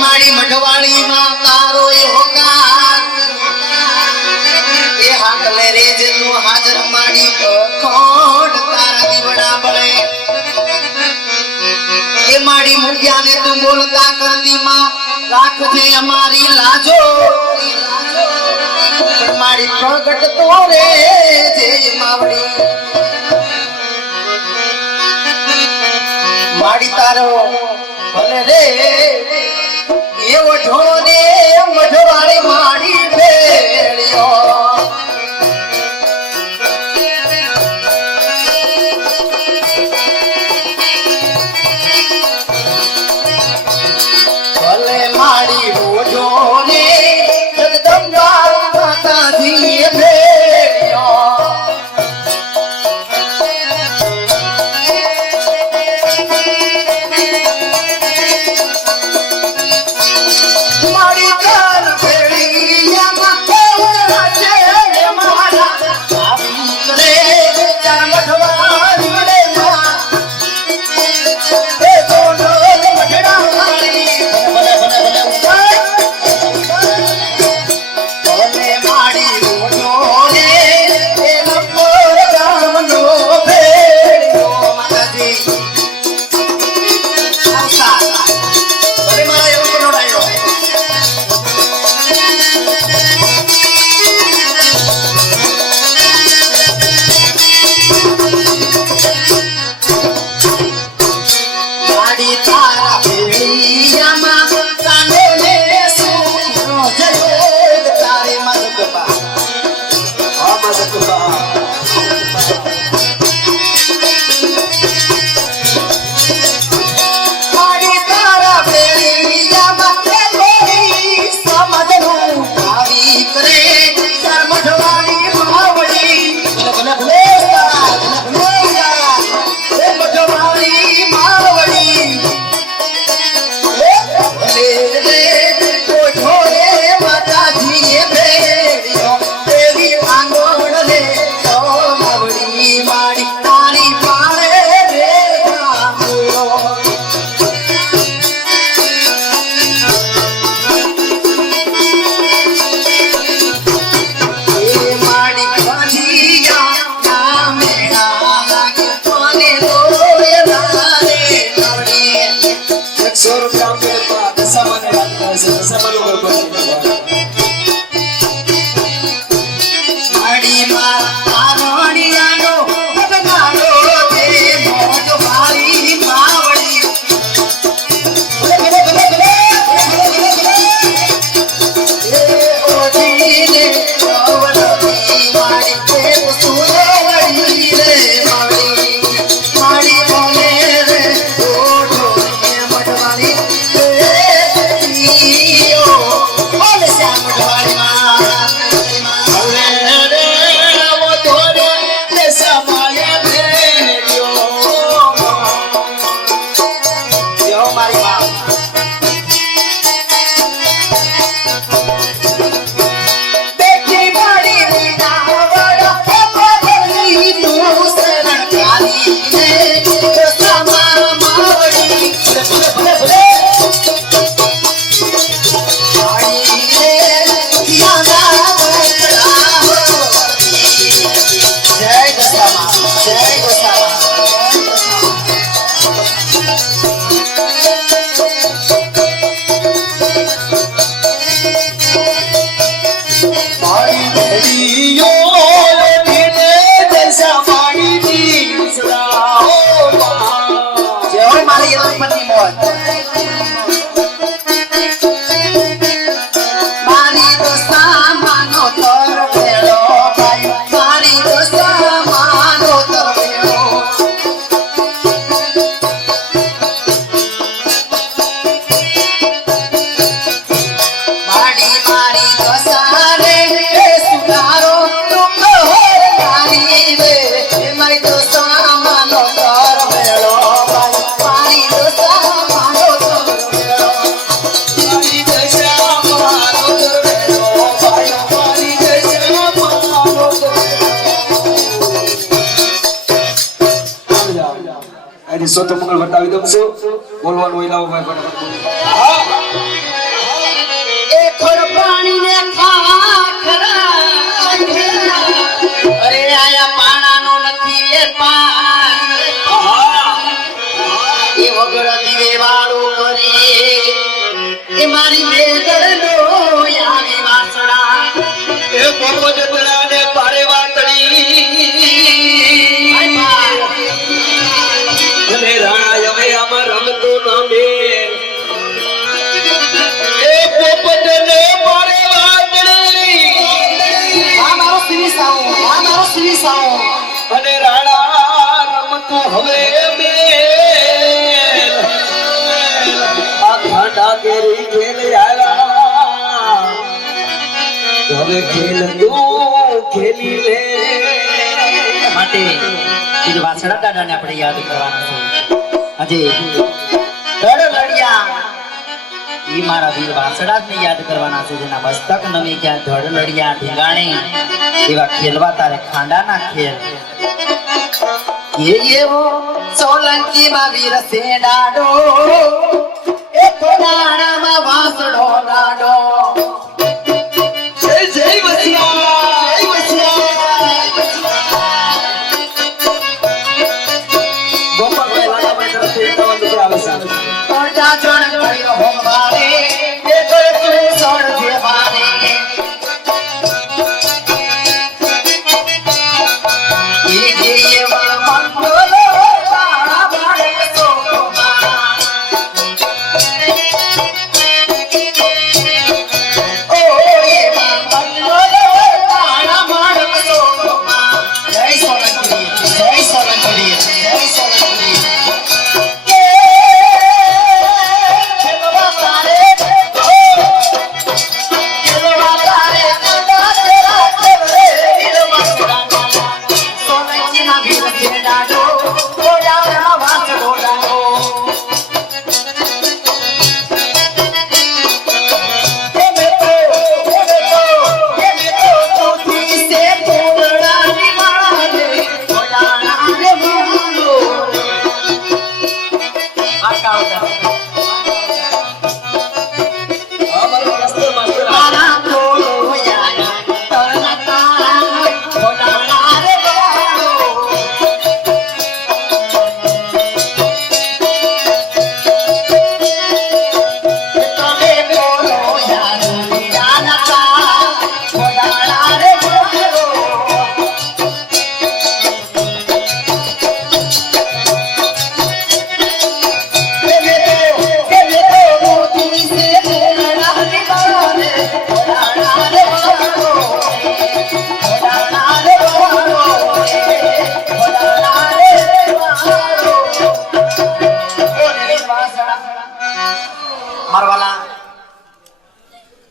મારી મઢવાળી માં તારો એ હોકાર એ હાકલે રે જે તું હાજર માડી ખોડ તારા દીવડા બળે એ માડી મુંગ્યા ને તું બોલતા કરતી માં રાખજે અમારી લાજો મારી પ્રગટ તો રે જે માવડી માડી તારો ભલે રે એવો ઢોને મઢવાળી માડી ભેળ્યો ભલે માડી ઢોને જગદંબા માતાજી ભેળ્યો Money. પુરુષોત્તમ મંગળ બતાવી દઉં છું બોલવાનું હોય લાવો ભાઈ એ ખોડ પાણીને ખાખરા અરે આયા પાણાનો નથી એ પાણ એ વગર દીવે વાળો કરે એ મારી મેદરનો આવે વાસણા એ પોપટ તળાને પારે વાતળી અને રાણા હવે આમાં રમતો નામે એ પોપટને પારે વાતળી આ મારો શ્રી સાઓ અને રાણા રમતો હવે મેલ આ ખાડા કેરી ખેલ આયા હવે ખેલ તું ખેલી લે માટે એ વાસણા દાદાને આપણે યાદ કરવાના છે આજે રડ લડિયા ઈ મારા વીર વાસણા જ ને યાદ કરવાના છે જેના મસ્તક નમી ગયા ધડ લડિયા ઢીંગાણી એવા ખેલવા તારે ખાંડાના ખેલ એવો સોલંકી માં વીર સેડાડો એ કોડાણામાં વાસડો લાડો જય જય વસિયા ગોપાલભાઈ લાલાભાઈ તરફથી 51 રૂપિયા આવે છે કોટા જણ કર્યો હોવારે એ તો તું સોળ દેવાને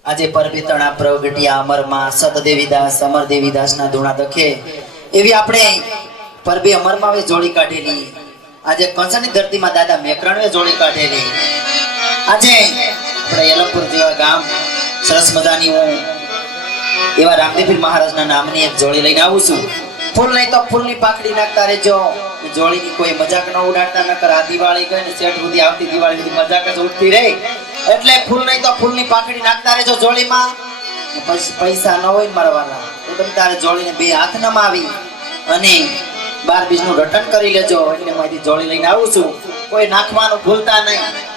આજે પરબિતણા પ્રગટિયા અમરમાં સતદેવીદાસ અમરદેવીદાસ ના ધૂણા દખે એવી આપણે પરબી અમરમાં વે જોડી કાઢેલી આજે કંસની ધરતીમાં દાદા મેકરણવે જોડી કાઢેલી આજે આપણે યલમપુર જેવા ગામ સરસ મજાની હું એવા રામદેવપીર મહારાજના નામની એક જોડી લઈને આવું છું ફૂલ નહીં તો ફૂલની પાખડી નાખતા રહેજો જોડીની કોઈ મજાક ન ઉડાડતા નકર આ દિવાળી ગઈ ને શેઠ સુધી આવતી દિવાળી સુધી મજાક જ ઉડતી રહી એટલે ફૂલ નહીં તો ફૂલની પાખડી નાખતા રહેજો જોડીમાં પછી પૈસા ન હોય મારવાના તો તમે તારે જોડીને બે હાથ નમાવી અને 12 બીજનું રટન કરી લેજો એટલે માંથી જોડી લઈને આવું છું કોઈ નાખવાનું ભૂલતા નહીં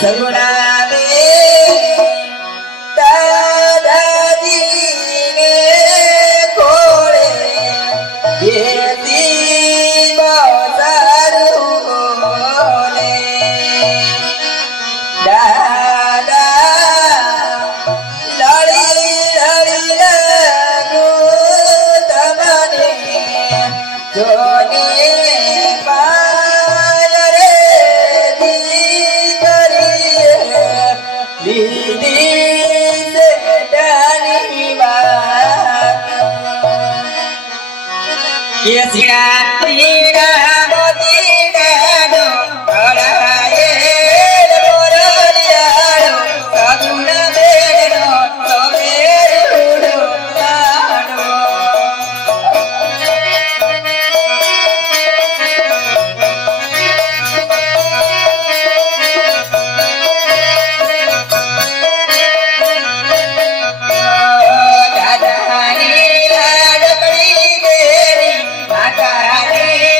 સગુણા દે દાદાજીને ખોળે બેટી બજારું બોલે. દાદા લડી લડી લાગો તમને જોને પાય રે દીકરીએ લીધી છે ડાની વાત. એ સીડા સીડા મોતી ડાડો અડાએ મોરલિયાડો સગુણા બેડો સમેરુડો લાડો. દાદાની લાડકડી બેરી માતાની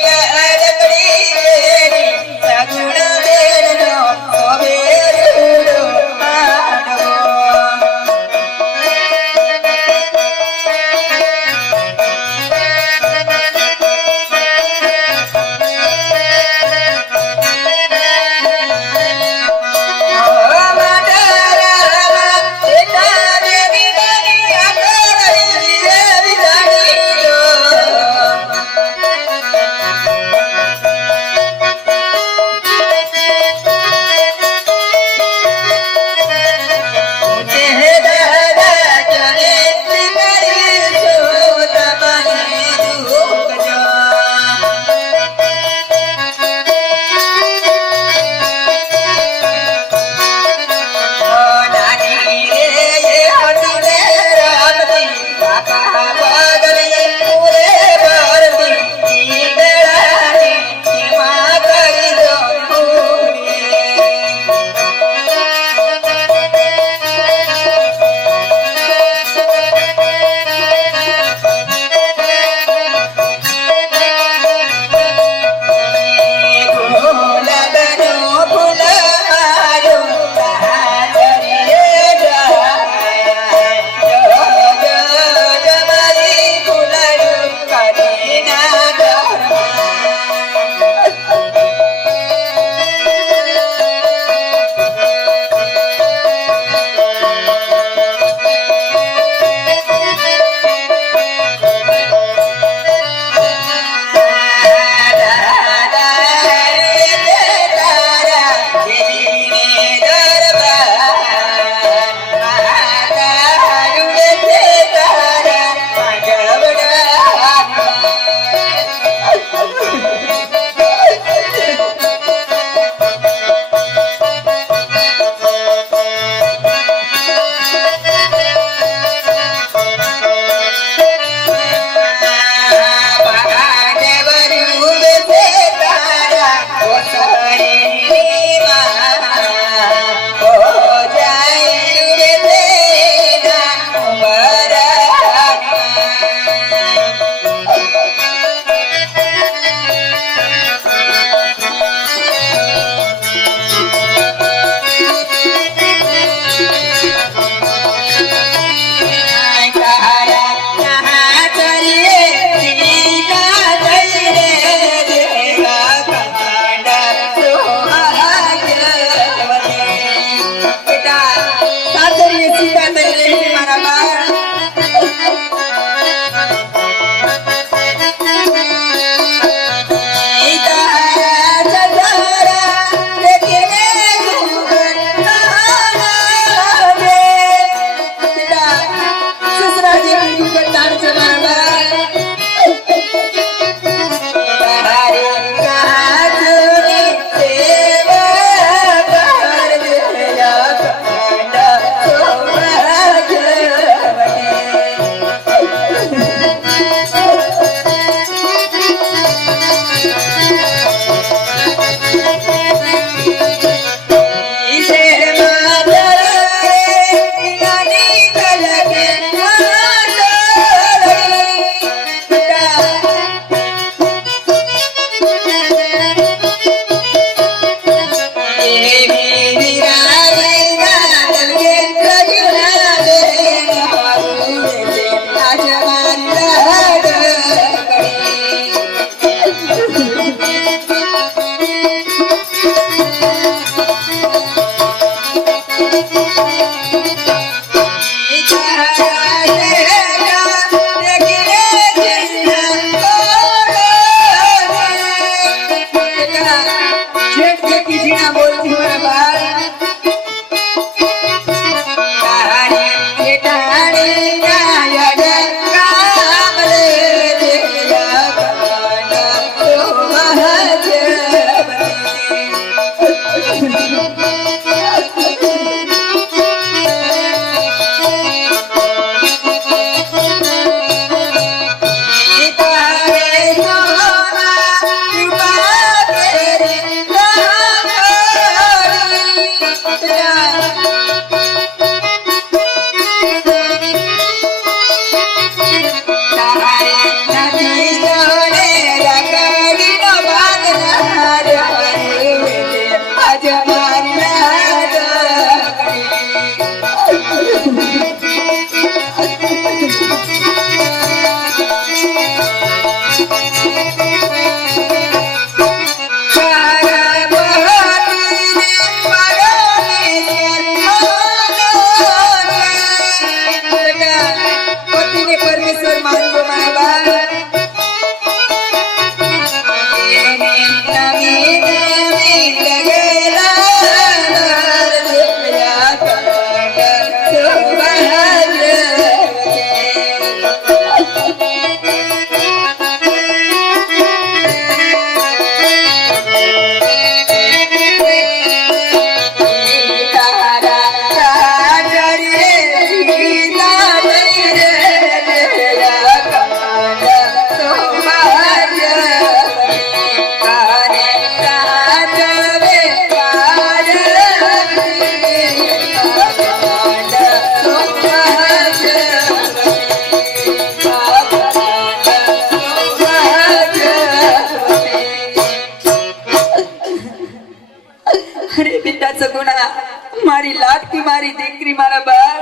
મારી લાડકી મારી દીકરી મારા બાળ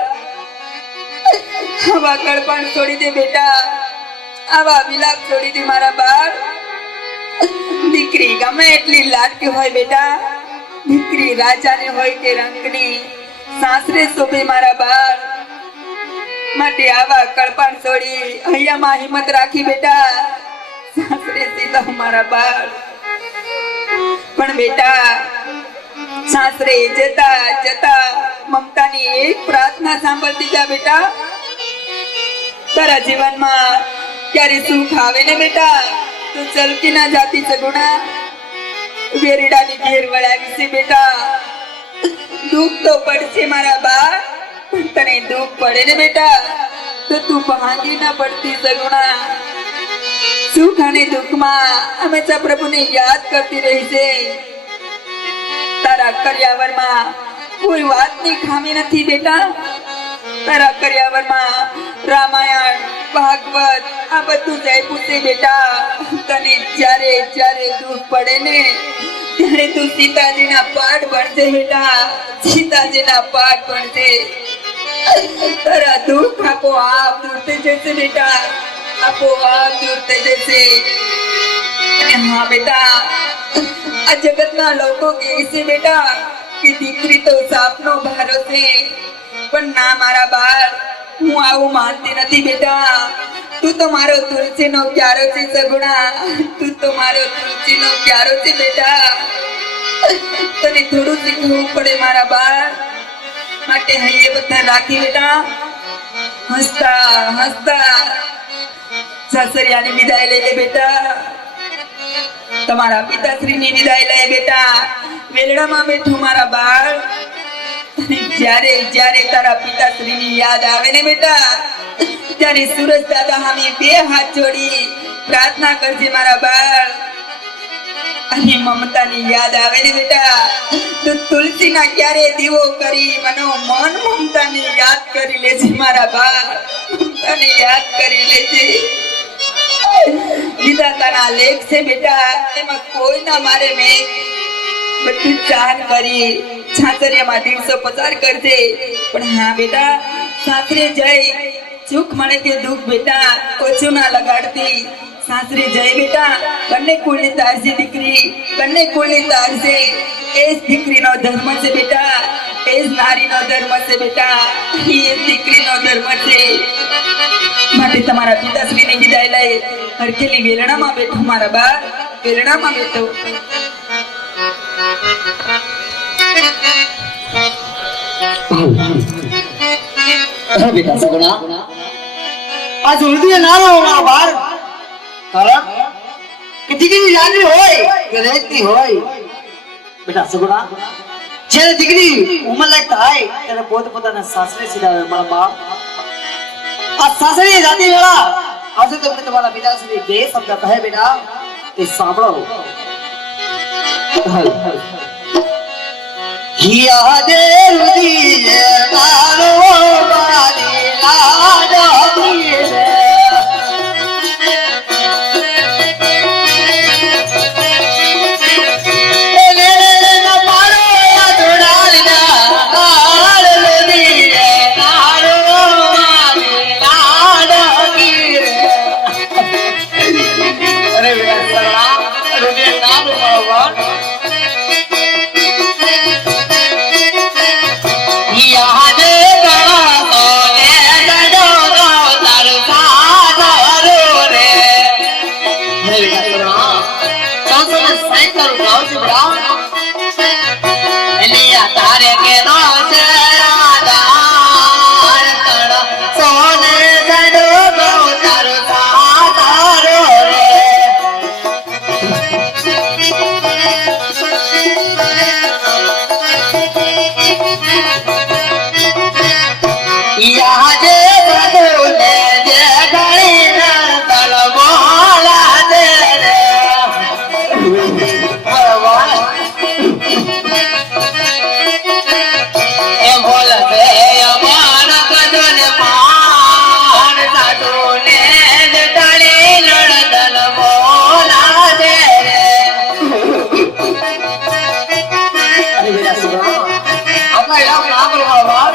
આવા કળપણ છોડી દે બેટા, આવા વિલાપ છોડી દે મારા બાળ. દીકરી ગમે એટલી લાડકી હોય બેટા, દીકરી રાજાની હોય કે રંકની, સાસરે શોભે મારા બાળ. માટે આવા કળપણ છોડી અહીંયામાં હિંમત રાખી બેટા, સાસરે સીધા મારા બાળ. પણ બેટા સાસરે જતા જતા મમતાની એક પ્રાર્થના સાંભળતી જા બેટા. તારા જીવનમાં ક્યારે સુખ આવે ને બેટા તો ચલકી ના જાતી સગુણા, વેરડાની ઘેર વળાવી છે બેટા. દુઃખ તો પડશે મારા બા, પણ તને દુઃખ પડે ને બેટા તો તું ભાંગી ના પડતી સગુણા. સુખ અને દુઃખમાં હંમેશા પ્રભુને યાદ કરતી રહી છે. તારા કર્યાવરમાં કોઈ વાતની ખામી નથી બેટા. તારા કર્યાવરમાં રામાયણ ભાગવત આ બધું જઈપું છે બેટા. તને જ્યારે જ્યારે દુઃખ પડે ને ત્યારે તું સીતાજીના પાઠ ભણજે બેટા, સીતાજીના પાઠ ભણજે. તારા દુઃખ આપોઆપ દૂર થઈ જશે બેટા, આપોઆપ દૂર થઈ જશે. અને હા બેટા, આ જગતના લોકો કહે છે બેટા કે દીકરી તો સાપનો ભારો છે, પણ ના મારા બાળ, હું આવું માનતી નથી બેટા. તું તો મારો તુલસીનો પ્યારો છે સગુણા, તું તો મારો તુલસીનો પ્યારો છે બેટા. તને થોડું શીખવું પડે મારા બાળ, માટે હૈયે બધા રાખી બેટા. હસતા હસતા સાસરિયાની વિદાય લઈ લે બેટા. તમારા પિતાશ્રીની વિદાય લઈ બેટા. વેલડામાં બેઠું મારા બાળ. જ્યારે જ્યારે તારા પિતાશ્રીની યાદ આવે ને બેટા, ત્યારે સુરજ દાદા સામે બે હાથ જોડી પ્રાર્થના કરજે મારા બાળ. અને મમતાની યાદ આવે ને બેટા તો તુલસીના ક્યારે દીવો કરી મનો મન મમતાની યાદ કરી લેજે મારા બાળ, મમતાની યાદ કરી લેજે. વિધાતાના લેખ છે બેટા, એમાં કોઈ ના મારે મેં બધું ચાર કરી છાતરિયામાં દિવસો પસાર કરજે. પણ હા બેટા, સાસરે જઈ સુખ મળે તે દુઃખ બેટા ઓછું ના લગાડતી. સાસરે જઈ બેટા બંને કુળની તારજે દીકરી, બંને કુળની તારજે. એ જ દીકરીનો ધર્મ છે બેટા, એ જ નારીનો ધર્મ છે બેટા, એ જ દીકરીનો ધર્મ છે. માટે તમારા પિતાશ્રીની વિદાય લઈ હરખેલી વેલણામાં બેઠો મારા બા, વેલણામાં બેઠો. અરે બેટા સગુણા આ જુલદી નાનો મારો બાર કારણ કે દીકરી જાનવી હોય કે રહેતી હોય બેટા સગુણા જ્યારે દીકરી ઉંમર લાયક થાય ત્યારે પોતાના સાસરે સીધાવે મારા બાપ આ સાસરી જાતી વેળા આજે તો તમારા પિતાશ્રી બે શબ્દ કહે બેટા તે સાંભળો યાદે રુદીએ મારો બાલી લાડકી રે તારે કે નો સોને સડો તારો સારો રે યાદે બદલે જે ગઈ ના તલવાલા દે રે એ બોલ દે અમાર કદને પાન સાધુ ને તળી લડદલ બોલા દે રે અરે બેટા સુગા આપણા ઇલામ ના બોલવા વાત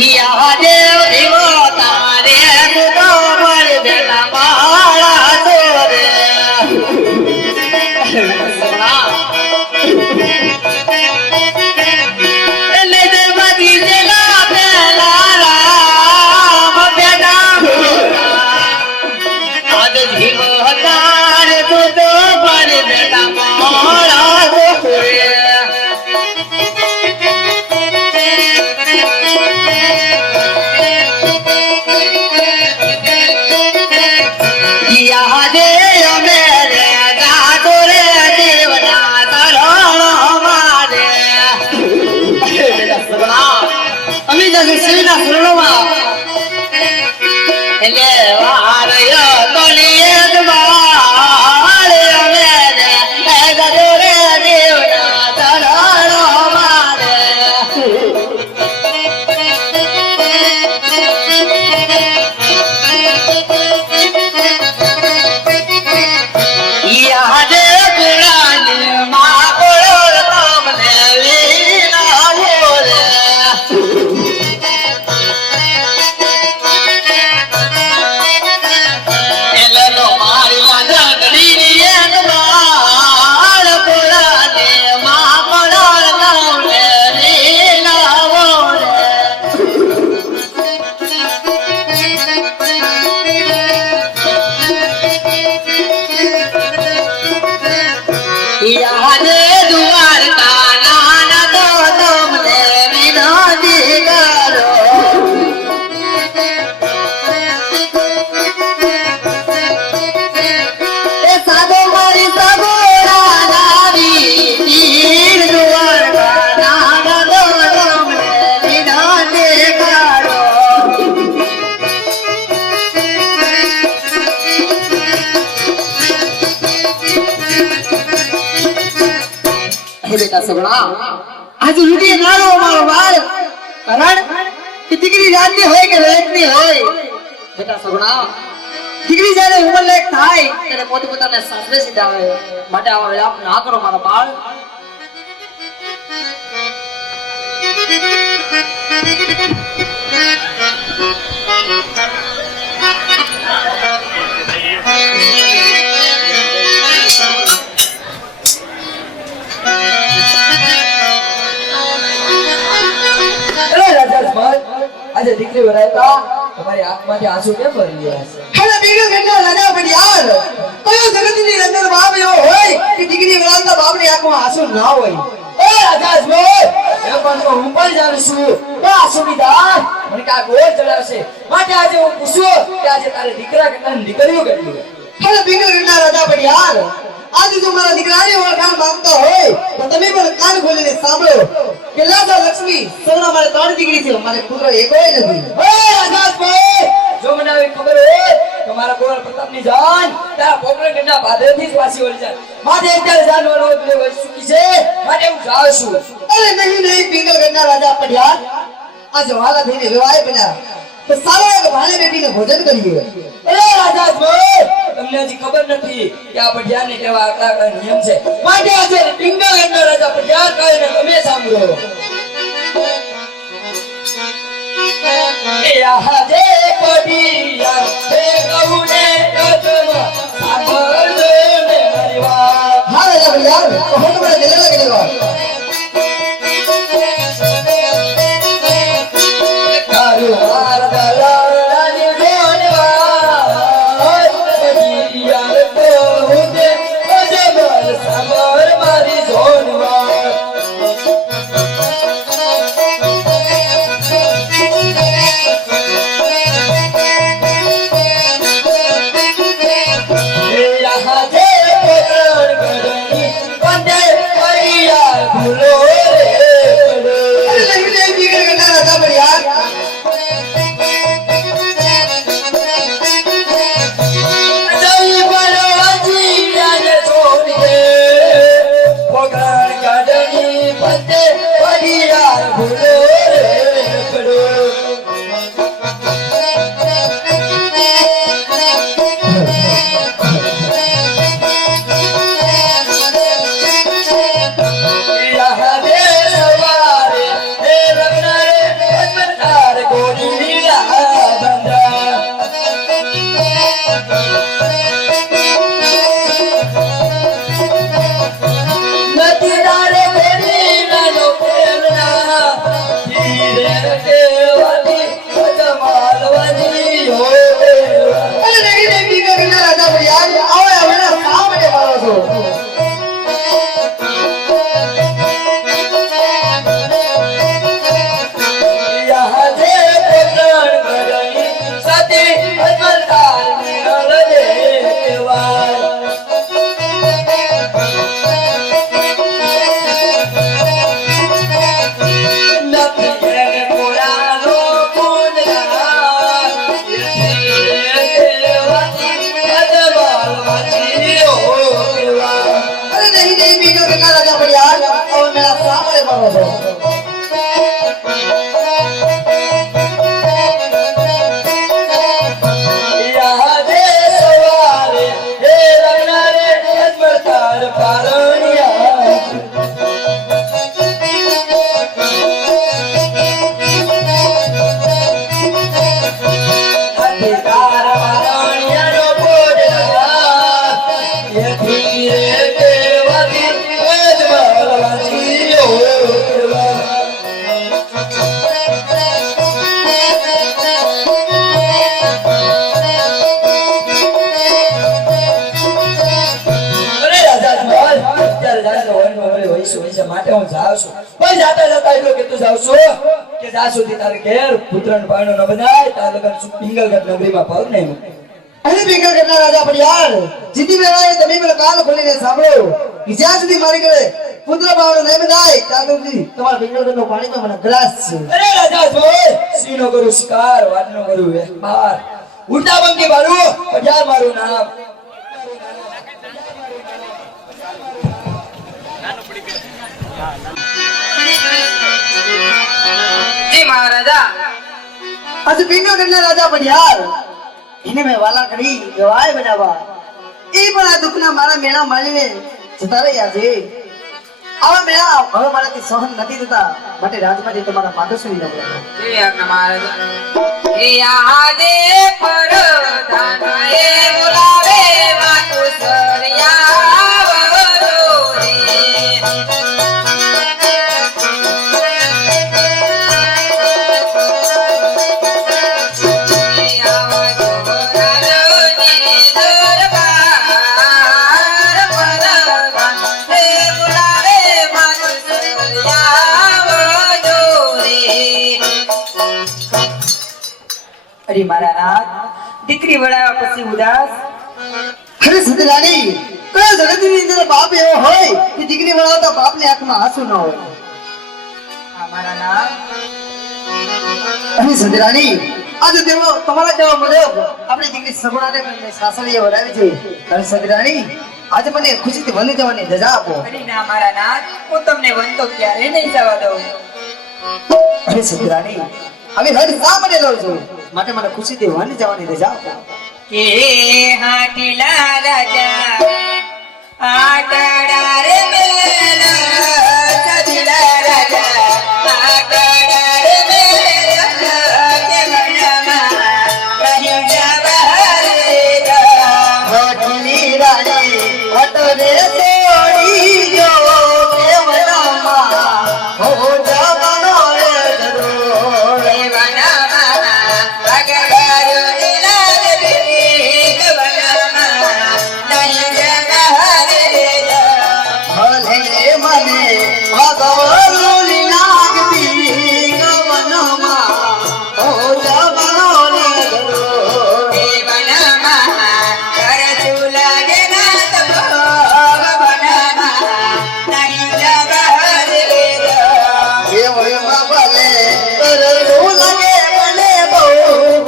યાદે દેવો તારે તો પર દેલા માળા દોરે એટલે જે બધી જેલા પેલા રામ બેટા આજ જીવ હતાર તો પર દેલા માળા દોરે યાદે અમે રે ગાતો રે દેવના તરણો મારે અમે જશે શિવના શરણોમાં એટલે વારયો તોલીએ દવાળ અમે રે ગાતો રે દેવના તરણો મારે યાદે ગુણાની માં કોળ તમને લીના બોલે એટલે તો મારી લાડકડી ની એક બાળ કોળાની માં કોળ તમને લીના બોલે યાદે દ્વારકા નાના તો તમને વિનોદી કરો એ સાધો મારી સગોડા લાવી તીર દ્વારકા નાના તો તમને વિનોદી કરો બેટા સગણા આજે લૂટી નાનો મારો બાળ કારણ કે દીકરી જાતની હોય કે લેખની હોય બેટા સગણા દીકરી જ્યારે ઉંમર લેખ થાય ત્યારે પોતાના સાસરે સીધાવે માટે આવા વિલાપ ના કરો મારા બાળ આજે દીકરી વરાયતા તમારી આંખમાંથી આંસુ કેમ ભરી રહ્યા છે? અરે બીજો કેટલા રાજા પણ યાર કયો જગતની અંદર બાપ એવો હોય કે દીકરી વળાંતા બાપની આંખમાં આંસુ ના હોય. એ રાજાજભાઈ, એ પણ તો હું પણ જાણું છું કે આ સુવિધા મને કાં ગોળ ચડાવશે. માટે આજે હું પૂછું કે આજે તારે દીકરા કેટલા ને દીકરીઓ કેટલી? અરે બીજો કેટલા રાજા પણ યાર આજે જો મારા દીકરાની ઓળખાણ માંગતા હોય તો તમે પણ કાન ખોલીને સાંભળો કે લાજા લક્ષ્મી સગડા મારે 3 દીકરી છે, મારે પુત્ર એકોય નથી. એ રાજાજભાઈ, જો મને આવી ખબર હોય તો મારા ગોળ પ્રતાપની જાન તારા પોકરણ ગઢના ભાદરથી જ પાછી વળી જાય. માટે અત્યારે જાનવાનો એટલે વહી ચૂકી છે, માટે હું જાઉં છું. અરે નહીં પિંગલગઢના રાજા પઢિયાર આ જવાલા થઈને વિવાહ બન્યા તો સારો એક ભાણે બેટીને ભોજન કરીએ. એ રાજાજભાઈ, તમને હજી ખબર નથી કે આ પઢિયારને કેવા આકડા નિયમ છે. માટે આજે પિંગલગઢના રાજા પઢિયાર કહે ને તમે સાંભળો. એ આજે પઢિયાર તે કહું ને કદમાં સાંભળજો ને મારી વાત. હા રાજા પઢિયાર તો હું તમને દિલે લાગી વાત. કારુવાર દલાલાની જોનવાર પઢિયાર કહું ને કદમાં સાંભળ મારી જોનવાર. અરે નહીં પિંગલગઢના રાજા પઢિયાર માટે હું જાઉં છું. પણ જાતા જાતા એટલું કહેતું જાઉં છું કે જ્યાં સુધી તારે ઘેર પુત્રનો પારણો ન બંધાય ત્યાં લગન પિંગલગઢ નગરીમાં પગ નહીં મૂકે. અરે પિંગલગઢના રાજા પઢિયાર જીતી વેળાએ તમે પણ કાન ખોલીને સાંભળો કે જ્યાં સુધી મારી ઘરે પુત્ર બાવળો નહીં બંધાય ત્યાં સુધી તમારા પિંગલગઢનો પાણીમાં મને ગ્લાસ છે. અરે રાજા જોઈ સિંહનો કરું શિકાર, વાતનો કરું વેપાર, ઉડતા બંકી મારું પઢિયાર મારું નામ. જી મહારાજા. આજે પિંગલગઢના રાજા પઢિયાર એને મેં વાલા કરી ગવાય બનાવવા એ પણ આ દુઃખના મારા મેળા મારીને જતા રહ્યા છે. આવા મેળા હવે મારાથી સહન નથી થતા માટે રાજમાંથી તમારા માધુશ્રી નમ્ર જી આજ્ઞા મહારાજા. એ આજે પરધાનાએ બોલાવે માતુ સરિયાવરો રે. અરે મારા નાથ, દીકરી વળાવ્યા પછી ઉદાસ. અરે સતીરાણી, કયો જગતની અંદર બાપ એવો હોય કે દીકરી વળાવતા બાપની આંખમાં આંસુ ન હોય? આ મારા નાથ, અરે સતીરાણી, આજે તેઓ તમારા જેવા મુજબ આપણી દીકરી સગુણાને સાસરીએ વરાવી છે. અરે સતીરાણી, આજે મને ખુશીથી વની જવાની રજા આપો. અરે ના મારા નાથ, હું તમને વંતો ક્યારેય નહીં જવા દઉં. અરે સતીરાણી, હવે હદ શા મને લઉં છું? માટે મને ખુશીથી વની જવાની રજા આપો. કે હાટીલા રાજા આટડા રે મેલા સદીલા રાજા આટડા રે મેલા કે મનમાં રહી જવા રે વટની રાણી વટરે સોડી જો કેવલામાં હો જવાનો રે ધરો. ભલે મને ભગવાનની લાગતી કવનમાં હો જવાનો રે ધરો. કેવળમાં ભલે કરવું લાગે મને બહુ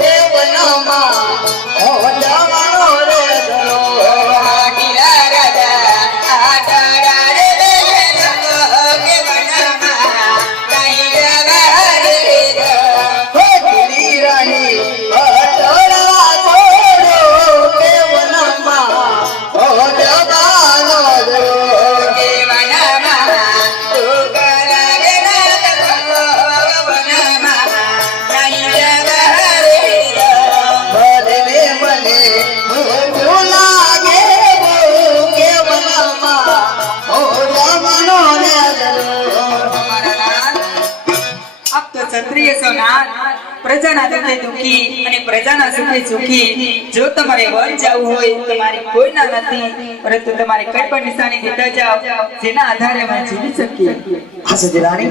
કેવલમાં હો જવાનો રે ધરો. વટની રાણી વટડા છોડો કેવલમાં હો જવાનો ધરો. ભલે મને ભૂખ લાગે બહુ કેવલમાં હો જવાનો રે ધરો. આપ તો ક્ષત્રિય છો નાથ, પ્રજાના દુઃખે દુઃખી અને પ્રજાના સુખે સુખી. જો તમારે વન જવું હોય તો મારી કોઈ ના નથી, પરંતુ તમારે કઈ પણ નિશાની દેતા જાઓ જેના આધારે અમે જીવી શકીએ. હા સતીરાણી,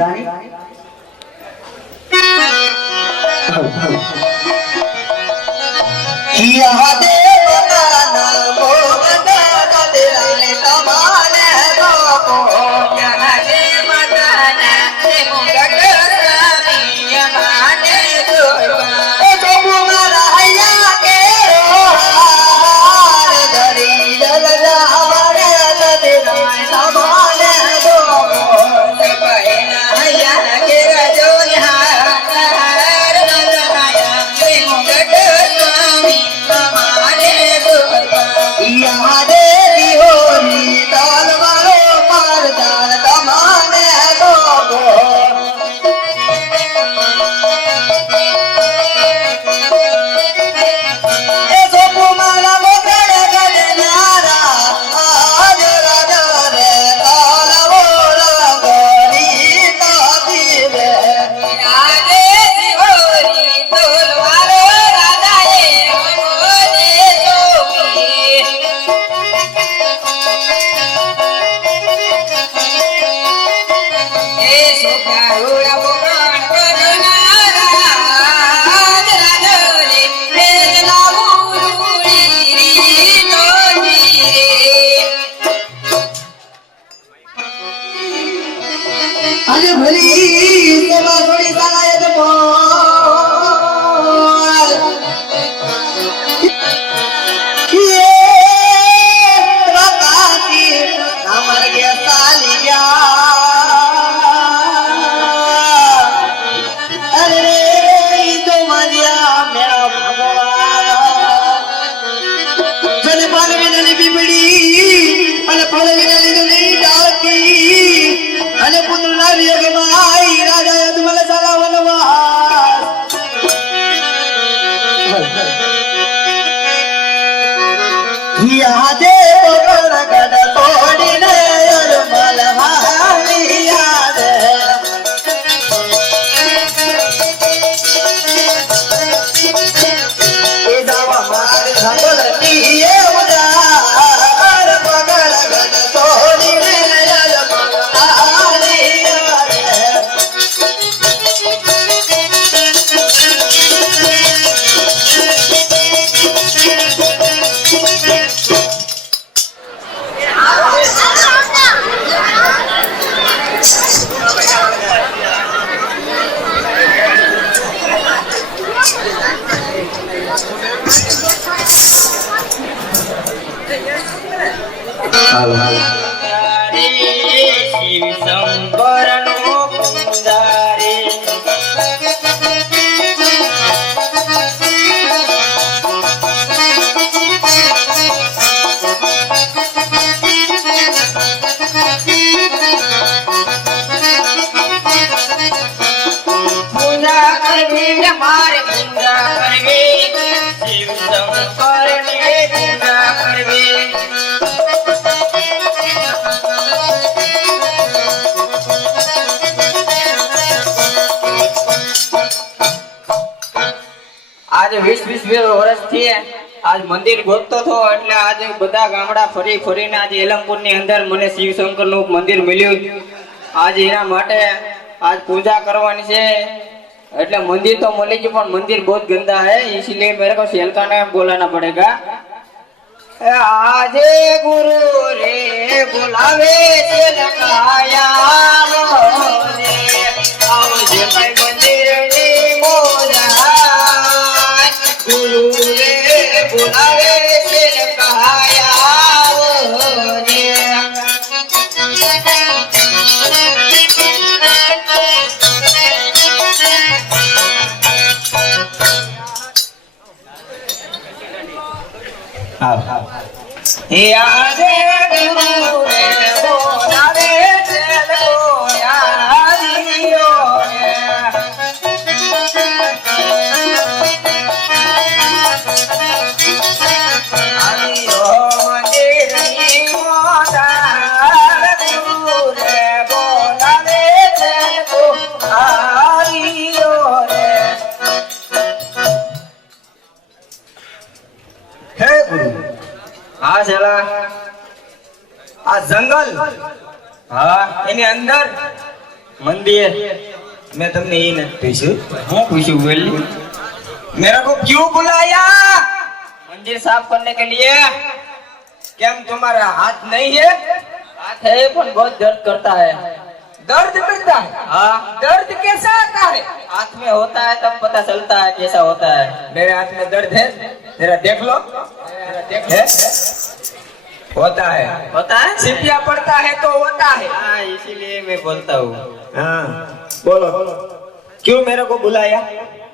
યા દેવ નાના મોગદા સતીરાણી તમારે બાપો. એ પ્રભુ મારા હૈયા કેરો હાર ધરી જલજાવરે સતીરાણી તમારે બાપો. યા દેવી હોરી તલવારો મારદાર તમારે બાપો. એ સોપુ મારા મોગળ ગણનારા આજ રાજા રે તાલવો રગડી તાતી રે. આજે ભરી સેવા છોડી સાલાય તો બોલ. યે રાતાતી અમર કે સાલિયા. અરે તો મારિયા મેરા ભગવાન. જને પાન વિનાની બીબડી અને ફળ વિનાની દુની ડાળકી અને પુત્ર નારી કે માઈ રાજા તુમલ સાલા વનવાસ. યા દેવ ગણ તોડીને અરમલ હાલી યાદ. એ જાવા માર ધબલતી એ ઉડાર પગલ ગણ તોડીને અરમલ હાલી યાદ. શિવ શંકરનો પૂજારી. પૂજા કરવી ને મારે પૂજા કરવી, શિવ શંકરની પૂજા કરવી. આજે 20-20 વર્ષથી આજ મંદિર ગોતતો હતો, એટલે આજે બધા ગામડા ફરી ફરીને આજે એલમપુર ની અંદર મને શિવશંકર નું મંદિર મળ્યું. આજે એના માટે આજ પૂજા કરવાની છે. એટલે મંदिर तो मिल गई, पर मंदिर बहुत गंदा है, इसलिए मेरे को सेलका ने बोलाना पड़ेगा. आजे गुरु रे बुलावे सेलकाया रे, आओ जे भाई मंदिर नी मोजा. गुरु रे बुलावे सेलकाया रे. हे आजे गुरु रे बोलावे सेलकाया रे. हाँ चला आ जंगल, हाँ एनी अंदर मंदिर. मैं तुमने ये नहीं पूछू, हाँ पूछू बोली. मेरे को क्यों बुलाया? मंदिर साफ करने के लिए. क्या तुम्हारा हाथ नहीं है? हाथ है पर बहुत दर्द करता है. दर्द करता है? हाँ. दर्द कैसा आता है? हाथ में होता है तब पता चलता है कैसा होता है. मेरे हाथ में दर्द है, तेरा देख लो. तेरा देख है? होता है. होता है? सिपिया पड़ता है तो होता है. हाँ इसीलिए मैं बोलता हूँ. हाँ बोलो क्यों मेरे को बुलाया?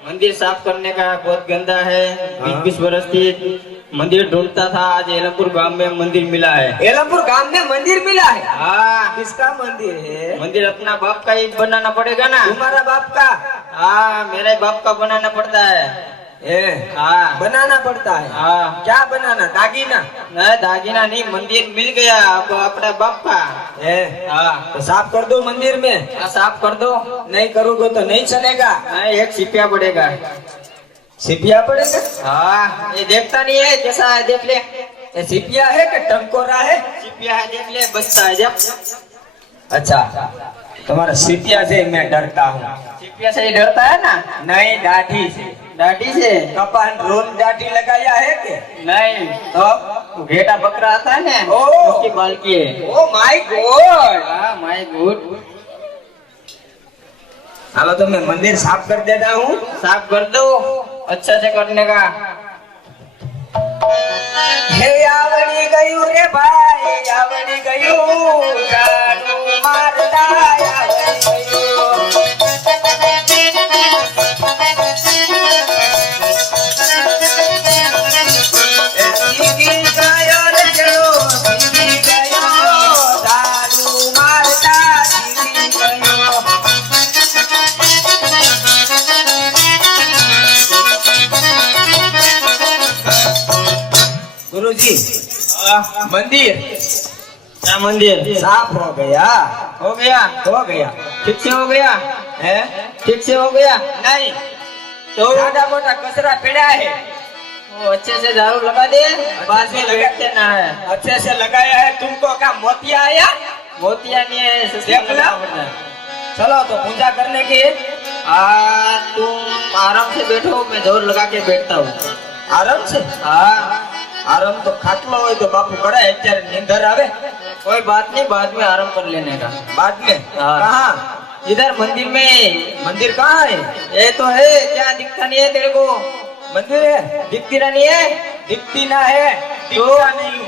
मंदिर साफ करने का बहुत गंदा है. 20-20 वर्ष की मंदिर ढूंढता था, आज एलमपुर गांव में मंदिर मिला है. एलमपुर गांव में मंदिर मिला है? हाँ. किसका मंदिर है? मंदिर अपना बाप का ही बनाना पड़ेगा ना. तुम्हारा बाप का? हाँ मेरे बाप का बनाना पड़ता है. हाँ बनाना पड़ता है. हाँ क्या बनाना? दागीना? नहीं दागीना नहीं, मंदिर मिल गया अब अपने बाप का. हाँ तो साफ कर दो मंदिर में. हाँ साफ कर दो. नहीं करोगे तो नहीं चलेगा. नहीं एक सिपिया पड़ेगा. सिपिया पड़ेगा? हाँ ये देखता नहीं है कैसा है, देख ले. ये सिपिया है कि टंकोरा है? सिपिया है, देख ले बचता है जब. अच्छा तुम्हारा सिपिया से मैं डरता हूँ. सिपिया से ही डरता है ना? नहीं दाढ़ी से. दाढ़ी से? कपान रोल दाढ़ी लगाया है के? नहीं तो घेटा बकरा आता है ना, उसकी बाल की है. Oh my God. हाँ माय गॉड. चलो तो मैं मंदिर साफ कर देता हूँ. साफ कर दो अच्छा से करने का. हे आवड़ी गयू रे भाई, आवड़ी गयू गाडू मारदा आवड़ी गयू. गुरुजी मंदिर, क्या मंदिर साफ हो गया? हो गया? हो गया. ठीक से हो गया है? ठीक से हो गया? नहीं तो छोटा मोटा कचरा पड़ा है, वो अच्छे से झाड़ू लगा दे. बाद में बैठते ना है. अच्छे से लगाया है. तुमको क्या मोतिया आया? मोतिया नहीं है. देख लो. चलो तो पूजा करने की. तुम आराम से बैठो, मैं जोर लगा के बैठता हूँ. आराम से? हाँ आराम तो खाटलो हो तो बापू करे, અત્યારે नींदर आवे. कोई बात नहीं, बाद में आराम कर लेने का. बाद में? कहाँ? इधर मंदिर में. मंदिर कहाँ है? ये तो है, क्या दिखता नहीं है तेरे को? मंदिर है? दिखती नहीं है? दिखती ना है. दिखता नहीं हूँ.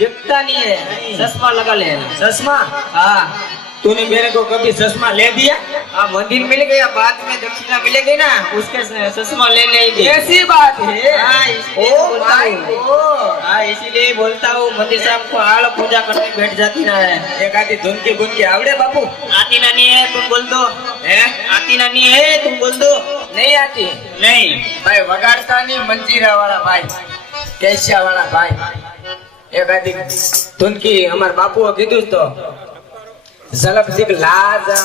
दिखता नहीं है, चश्मा लगा ले। चश्मा? हाँ। तूने मेरे को कभी चश्मा ले दिया? हाँ, मंदिर मिल गया, बाद में दक्षिणा मिलेगी ना, उसके चश्मा ले लेंगे। ऐसी बात है? हाँ, इसलिए बोलता हूँ। हाँ, इसीलिए बोलता हूँ, मंदिर साहब को आड़ पूजा करने बैठ जाती ना है। एक आधी धुन की बुन की आवड़े बापू? आती नहीं है, तुम बोल दो। है? आती नहीं है, तुम बोल दो। नहीं आती? नहीं भाई, वगाड़ता नहीं, मंजीरा वाला भाई, कैसिया वाला भाई। एक आधी धुन की हमारे बापू कीधु तो झलक दिखला जा।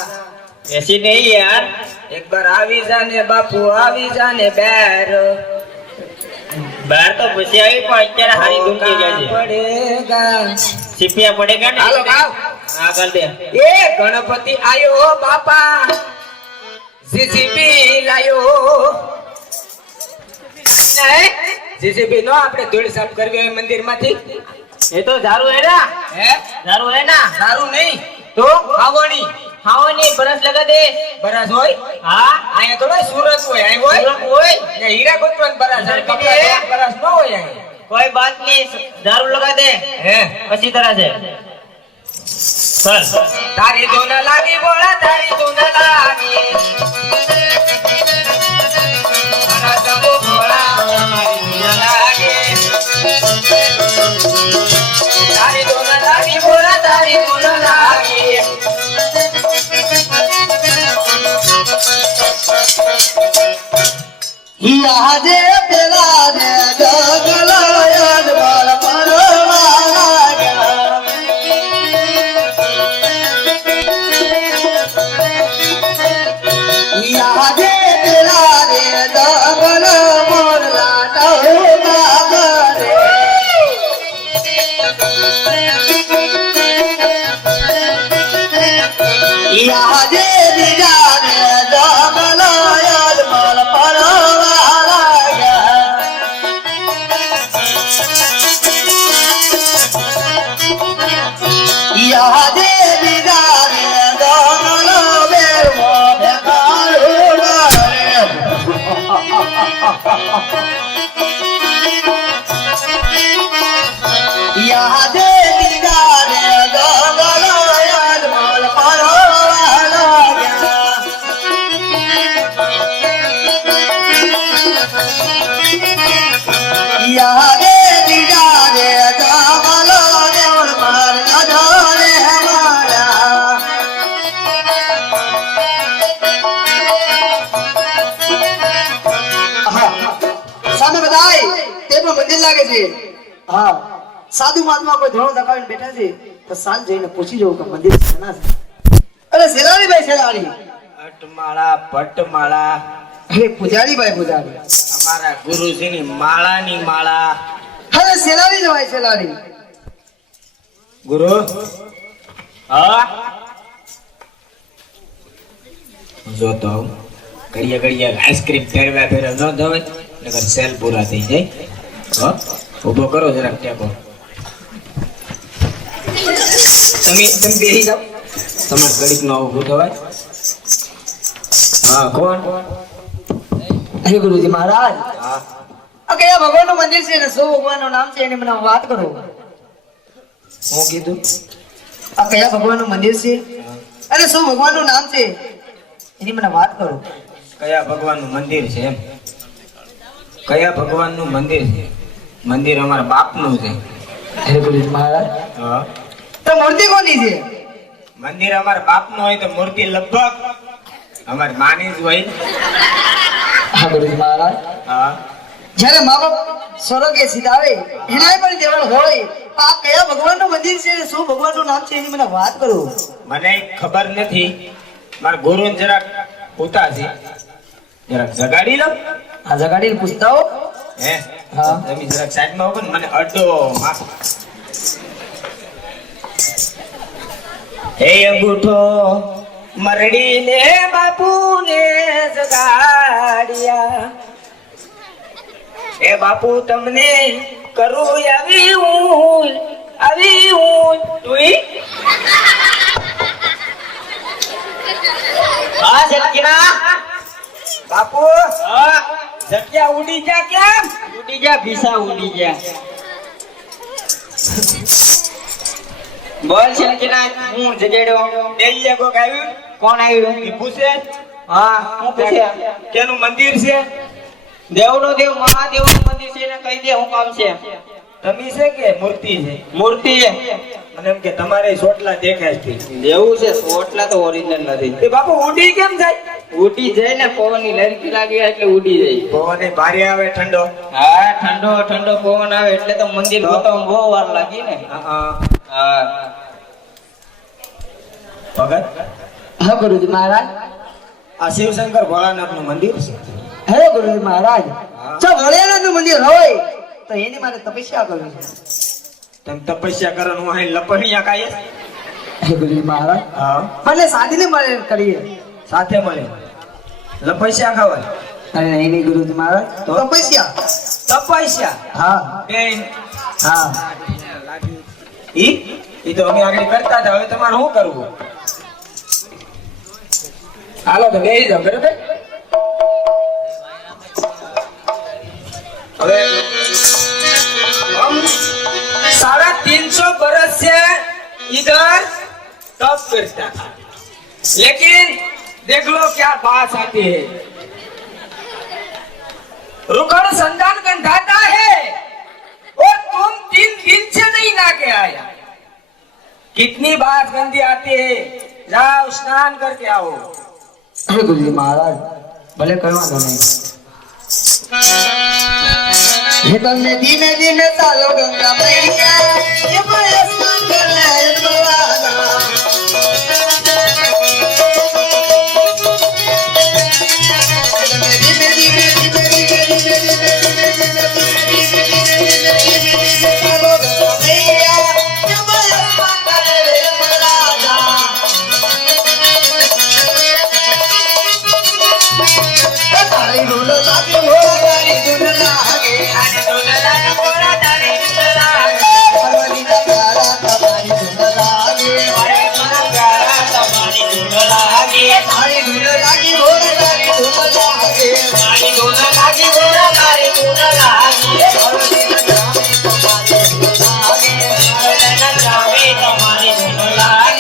ऐसी नहीं यार, एक बार आवी जाने बापू, आवी जाने बैर तो પછી આવી પણ અત્યારે હારી ધૂન થઈ જાય છે પડેગા સિપિયા પડેગા ને હાલો ગાવ હા કર દે એ ગણપતિ આયો બાપા જીસીબી લાયો નહીં જીસીબી નો આપણે ધૂળ સાફ કરવી હોય મંદિર માંથી એ તો ઝાડુ હે ના હે ઝાડુ હે ના ઝાડુ નહીં तो हावणी हावणी बरस लगा दे बरस होय हां आया थोड़ा सूरज होय आई होय होय ये हीरा गोतवन बरस कपड़ा बरस न होय आई कोई बात नहीं दारू लगा दे है अच्छी तरह से चल तारी तो न लागी बोला तारी तो न लागी हरा सब बोला तारी तो न लागी तारी तो न लागी बोला तारी तो न लागी यादे तेरा ने जगला याद बाल परवाला यादे तेरा ने जगला मोरला टोला करे यादे तेरा ने जगला याद बाल परवाला यादे तेरा ने जगला बेरवा बेकारोला यादे तेरा ने जगला याद बाल परवाला यादे तेरा ने जगला देवर मार अधारे हमारा સામે બધાય તેનું મંદિર લાગે છે હા સાધુ મહાત્મા કોઈ ધોળો દખાવીને બેઠા છે તો સાલ જઈને પૂછી જવું કે મંદિર શાના છે અરે સેલાણી ભાઈ સેલાણી પટમાળા પટમાળા અરે પૂજારી ભાઈ પૂજારી અમારા ગુરુજીની માળાની માળા અરે સેલાણી જ ભાઈ સેલાણી ગુરુ હા જોતો આવું ઘડિયા ઘડિયા આઈસ્ક્રીમ ફેરવા ફેરવા ન દવે નકર સેલ પૂરા થઈ જાય હો ઊભો કરો જરાક ટેકો તમે બેહી જાઓ તમાર ઘડીક નો ઊભો થવાય હા કોણ અરે ગુરુજી મહારાજ હા આ કયા ભગવાનનું મંદિર છે ને શું ભગવાનનું નામ છે એની મને વાત કરો હું કીધું આ કયા ભગવાનનું મંદિર છે અને શું ભગવાનનું નામ છે એની મને વાત કરો કયા ભગવાનનું મંદિર છે એમ કયા ભગવાનનું મંદિર છે મંદિર અમારા બાપનું છે અરે ગુરુજી મહારાજ હા તો મૂર્તિ કોની છે મંદિર અમારા બાપનું હોય તો મૂર્તિ લગભગ અમારી માની જ હોય હા ગુરુજી મહારાજ હા જ્યારે મા બાપ સ્વર્ગે સીધાવે એનાય પણ દેવળ હોય આ કયા ભગવાનનું મંદિર છે અને શું ભગવાનનું નામ છે એની મને વાત કરો મને ખબર નથી મારા ગુરુ જરાક પૂતા છે જરાક જગાડી લો આ જગાડીને પૂછતા હો હે હા. તમે જરાક સાઈડમાં ઉભો ને મને અડો માફ હે અંગૂઠો મરડીને બાપુને જગાડ્યા એ બાપુ તમને કરું આવી હું તુઈ હા જટકીના બાપુ હા જગ્યા ઉડી જા કેમ ઉડી જા ભીસા ઉડી જા બોલ છે કે ના હું જગેડો દેઈએ કોક આવ્યું કોણ આવ્યું ઈ પૂછે હા હું પૂછે કેનું મંદિર છે દેવનો દેવ મહાદેવનું મંદિર છે ને કહી દે હું કામ છે તમે છે કે મૂર્તિ છે મૂર્તિ છે અને એમ કે તમારે સોટલા દેખાય છે દેવું છે સોટલા તો ઓરિજિનલ નથી એ બાપુ ઉડી કેમ જાય ઉડી જાય ને પવનની લહેરકી લાગી એટલે ઉડી જાય પવન ભારે આવે ઠંડો હા ઠંડો ઠંડો પવન આવે એટલે તો મંદિર ગોતવામાં બહુ વાર લાગી ને હા ભગત હા ગુરુજી મહારાજ આ શિવશંકર ભોળાનાથનું મંદિર છે હે ગુરુજી મહારાજ જો ભોળાનાથનું મંદિર હોય તો એની મારે તપસ્યા કરવી છે તમે તપસ્યા કરો હું અહીં લપણિયા કાયે હે ગુરુજી મહારાજ હા મને સાધીને મળે કરીએ સાથે મળે લપસ્યા ખાવા અરે નહીં ગુરુજી મહારાજ તપસ્યા તપસ્યા હા બેન હા ઈ તો અમે આગળ કરતા હતા હવે તમારે શું કરવું હાલો તો બેસી જાઓ બરાબર હવે हम 350 बरस से इधर तप करता था लेकिन देख लो क्या बात आती है रुकड़ संतान कंठाता है और तुम 3 दिन से नहीं ना के आया कितनी बात गंदी आती है जाओ स्नान करके आओ હે ગુરુજી મહારાજ ભલે કરવાનો નહીં હે તમને ધીમે ધીમે ચાલો ગંગા મૈયા એ મને સ્નાન કરવા બોલાવા ધીમે ધીમે ચાલો ગંગા મૈયા એ મને સ્નાન કરવા બોલાવા તારી ડોલ લાગે મોરા તારી ડોલ લાગે આને ડોલ લાગે મોરા તારી ડોલ લાગે પરવલીના પ્યારા તમારી ડોલ લાગે અરે મારા પ્યારા તમારી ડોલ લાગે તારી ડોલ લાગે મોરા તારી ડોલ લાગે તારી ડોલ લાગે મોરા તારી ડોલ લાગે પરવલીના ચાવે તમારી ડોલ લાગે મોરા તમારી ડોલ લાગે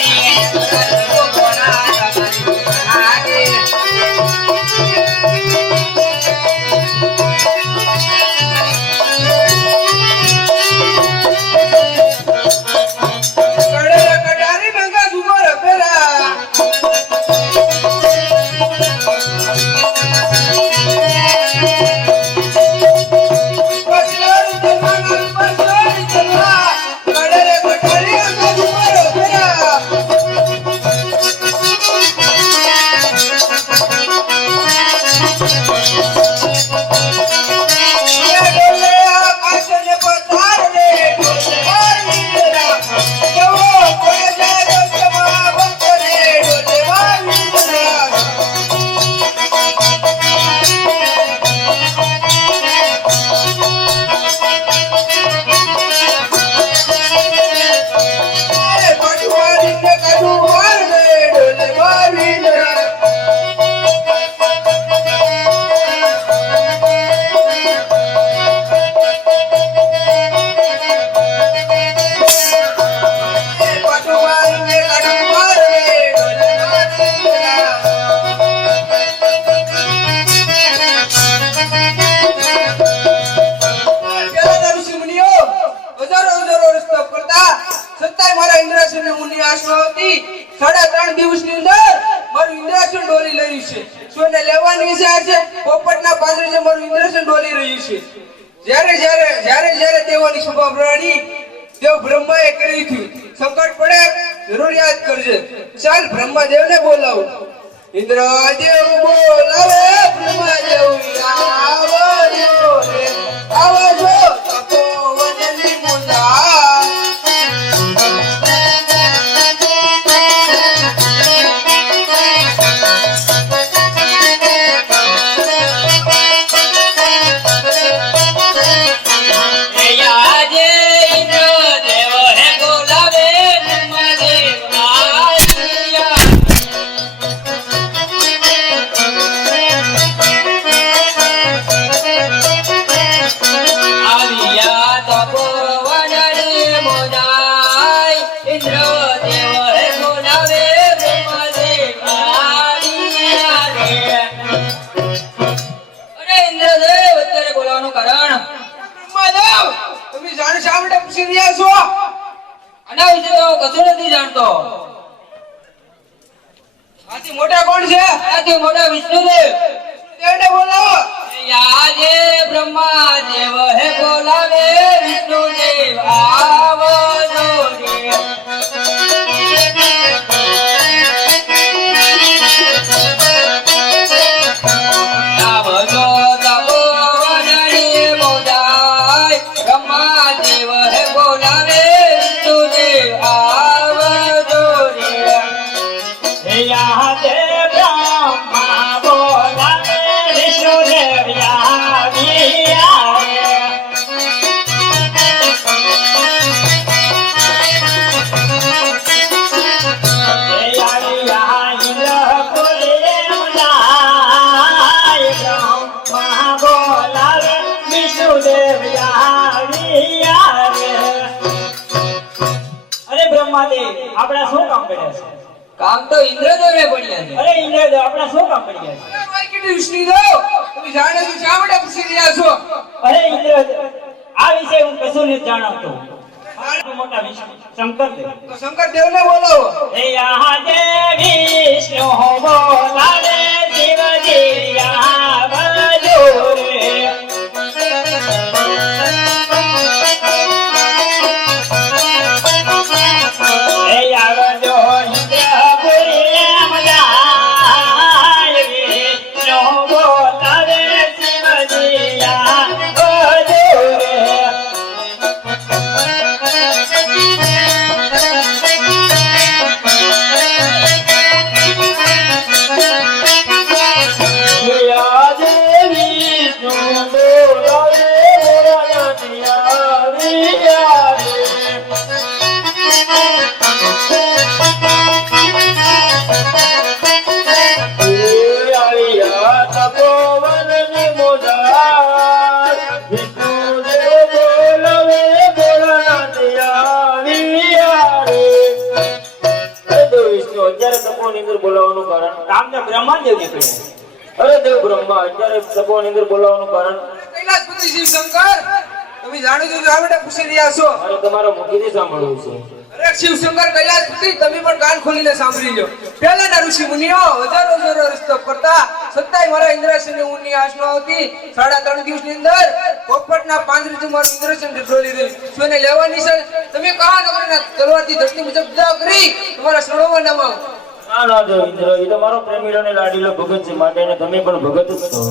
देव ब्रह्माए करी थी संकट पड़े जरूर याद करजे चल ब्रह्मदेव ने बोलाओ इंद्रदेव बोलावे ब्रह्मदेव आवो तपोवननी मुंडा વિશે તો હું કશું નથી જાણતો. આથી મોટા કોણ છે? આથી મોટા વિષ્ણુદેવ. એને બોલાવો. આજે બ્રહ્મા દેવ હે બોલાવે વિષ્ણુદેવ આવજો રે. આવજો તપોવનની મોદાય બ્રહ્મા દેવ હે બોલાવે વિષ્ણુદેવ આવજો રે. આજે બ્રહ્મા બોલાવે વિષ્ણુદેવ આવ્યા રે. આપણા શું કામ કર્યા છે? કામ તો ઇન્દ્રદેવે પડ્યા છે. અરે ઇન્દ્રદેવ આપણા શું કામ કર્યા છે? અરે ભાઈ કીધું વિષ્ણુદેવ, તમે જાણો છો શા માટે પૂછી રહ્યા છો? અરે ઇન્દ્રદેવ આ વિશે હું કશું નથી જાણતો. મોટા વિષ્ણુ શંકરદેવ. તો શંકરદેવને બોલાવો. હે આજે વિષ્ણુ બોલાવે શિવજી આવજો રે. હે આવજો ઇન્દ્રપુરી મજાય વિષ્ણુ બોલાવે શિવજી આવજો રે. બોલાવવાનું કારણ કામને બ્રહ્માદેવ નીકળ્યા. અરે દેવ બ્રહ્મા અત્યારે તપોની અંદર બોલાવવાનું કારણ કૈલાસપતિ શિવ શંકર, તમે જાણો છો શા માટે પૂછી રહ્યા છો? અરે તમારા મુખીથી સાંભળવું છે. અરે શિવ શંકર કૈલાસપતિ, તમે પણ કાન ખોલીને સાંભળી લો. પહેલાના ઋષિ મુનિઓ હજારો રસ્તો કરતા છતાંય મારા ઇન્દ્રસેનની ઊનની આશ ન આવતી. 3.5 દિવસની અંદર પોપટના પાંજરેથી મારું ઇન્દ્રસેન ડોલી રહ્યું. શું એને લેવાની છે? તમે કહા નગરના તલવારથી ધરતી મુજબ દા કરી તમારા શરણોમાં નમાવ. ના ના દેવ ઇન્દ્ર, એ તો મારો પ્રેમીલો ને લાડીલો ભગત છે, માટે એને તમે પણ ભગત જ છો.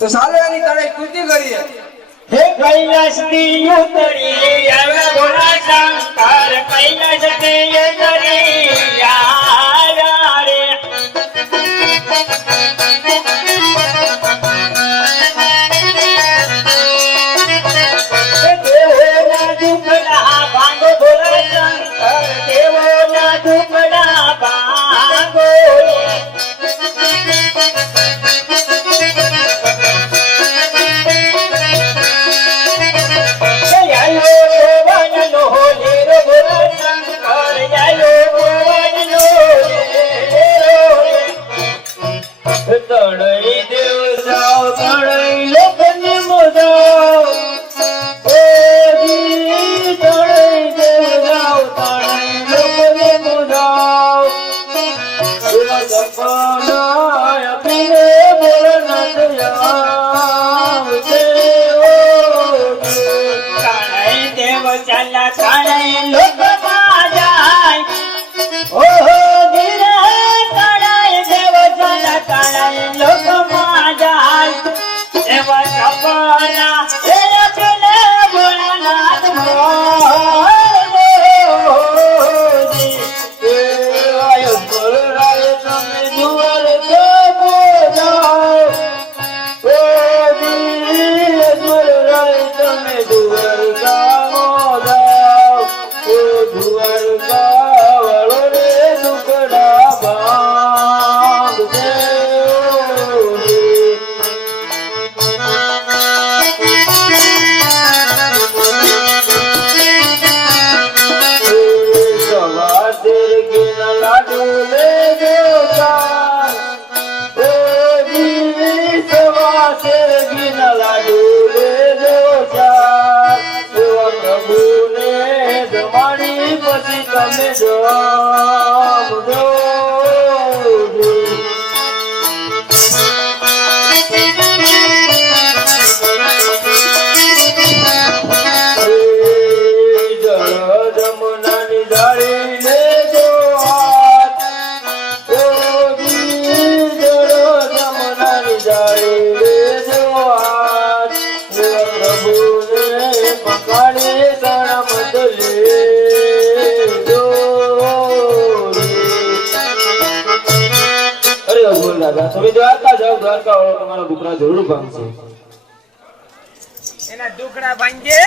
તો ચાલો એની તળે કૃતિ કરીએ. હે કૈલાસ થી ઉતરી આવ્યા ભોળા શંકર, કૈલાસ થી ઉતરી આવ્યા રે. દેવોના દુખડા ભાંગો ભોળા શંકર, દેવોના દુખડા ભાંગો. તળઈ દેવ જાઓ, તળઈ લોકની મોજાઓ. તળઈ દેવ જાઓ, તળઈ લોકની મોજાઓ. સપના આપીને બોલનાથ આવશે. તળઈ દેવ ચાલા, તળઈ લોકમાં જાય. ઓહો ધીરે તળાઈ દેવ ચાલા, તળાઈ લોકમાં જાય. એવા સપના એ આપીને ભોળાનાથ મોજી. એ આયો બોલરાય તમે જુવાર તો બોલાવો. ઓ દી બોલરાય તમે જુવાર ગામો જાઓ. ઓ જુવાર ગાવળો રે દુખડા ભાંગશે. પછી તમે જવાબ દો. જળ જમુનાની જાળી લેજો હાથ. ઓ જળ જમુનાની જાળી લેજો હાથ. પ્રભુને પકડી સણમત લેજો. અરે બોલ દાદા, તમે દ્વારકા જાઓ, દ્વારકા વાળો તમારા દુકડા જરૂર પામશે. એના દુખડા ભાંગે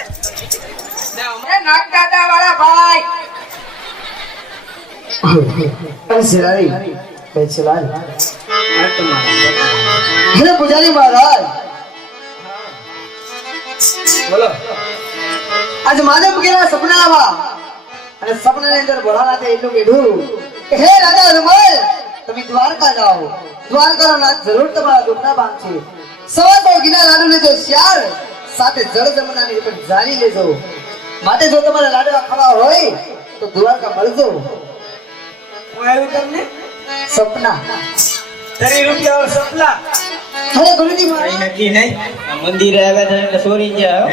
એ નાક દાદા વાળા ભાઈ શિલારી શિલારી હે પૂજારી મહારાજ, બોલો. આજ માધવ ગેલા સપનામાં અને સપનાની અંદર ભોળાનાથે એટલું કીધું કે હે રાજા રમલ, તમે દ્વારકા જાઓ, દ્વારકાનો નાથ જરૂર તમારા દુખના બાંધશે. સવા તો ગીલા લાડુ લેજો શ્યાર, સાથે જળ જમનાની પણ જાળી લેજો. માટે જો તમારે લાડવા ખાવા હોય તો દ્વારકા મળજો. હું આવ્યું તમને સપના 30 રૂપિયા સપલા હવે ગુરુજી મહારાજ કઈ નક્કી નહીં. મંદિરે આવ્યા હતા એટલે સોરી ગયા.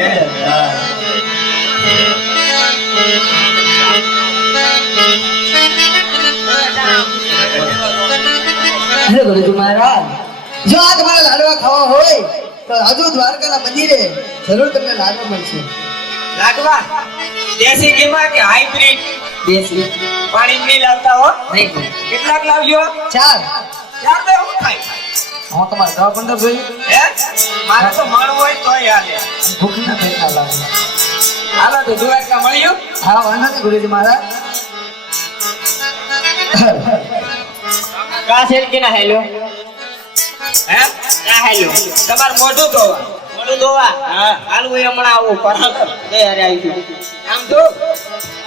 હે ગુરુજી મહારાજ, જો આ તમારે લાડવા ખાવા હોય તો હજુ દ્વારકાના મંદિરે જરૂર તમને લાડવા મળશે. લાડવા દેશી ઘીમાં કે હાઇબ્રિડ? દેશી પાણી નહીં લાવતા હો. નહીં કેટલાક લાવજો? 4 ચાર બે હું થાય હું તમારે 10-15 જોઈ હે? મારે તો મળવું હોય તોય હાલે. ભૂખ ના પેટના લાગે. હાલો તો દ્વારકા મળ્યું. હા વાંધો નહીં ગુરુજી મહારાજ. કા છે કે ના હેલો? હે? કા હેલો? તમાર મોઢું ધોવા. મોડું ધોવા. હા. હાલું એ હમણાં આવું પરાલ બે હારે આવી ગયું. આમ તો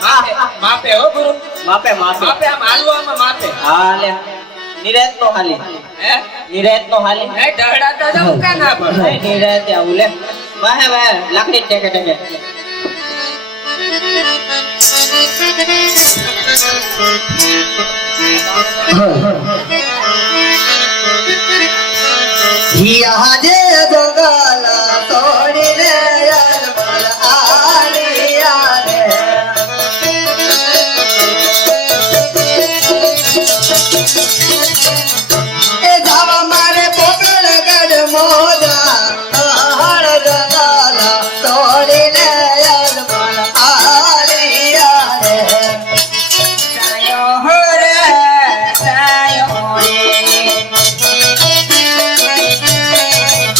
માપે માપે હો ગુરુ. માપે માપે. માપે આમ હાલવામાં માપે. હા લે. નિરાત નો હાલી. હે? નિરાત નો હાલી. હે ઢળાતા જાઉં કા ના પણ. નિરાત આવું લે. વાહે વાહે લાકડી ટેકે ટેકે. આજે જંગલા તોડીને યાર આલિયા રે. એ જાવા મારે પોકળ ગઢ મોજા હળ જંગલા તોડીને યાર આલિયા રે. સાયો હો રે સાયો રે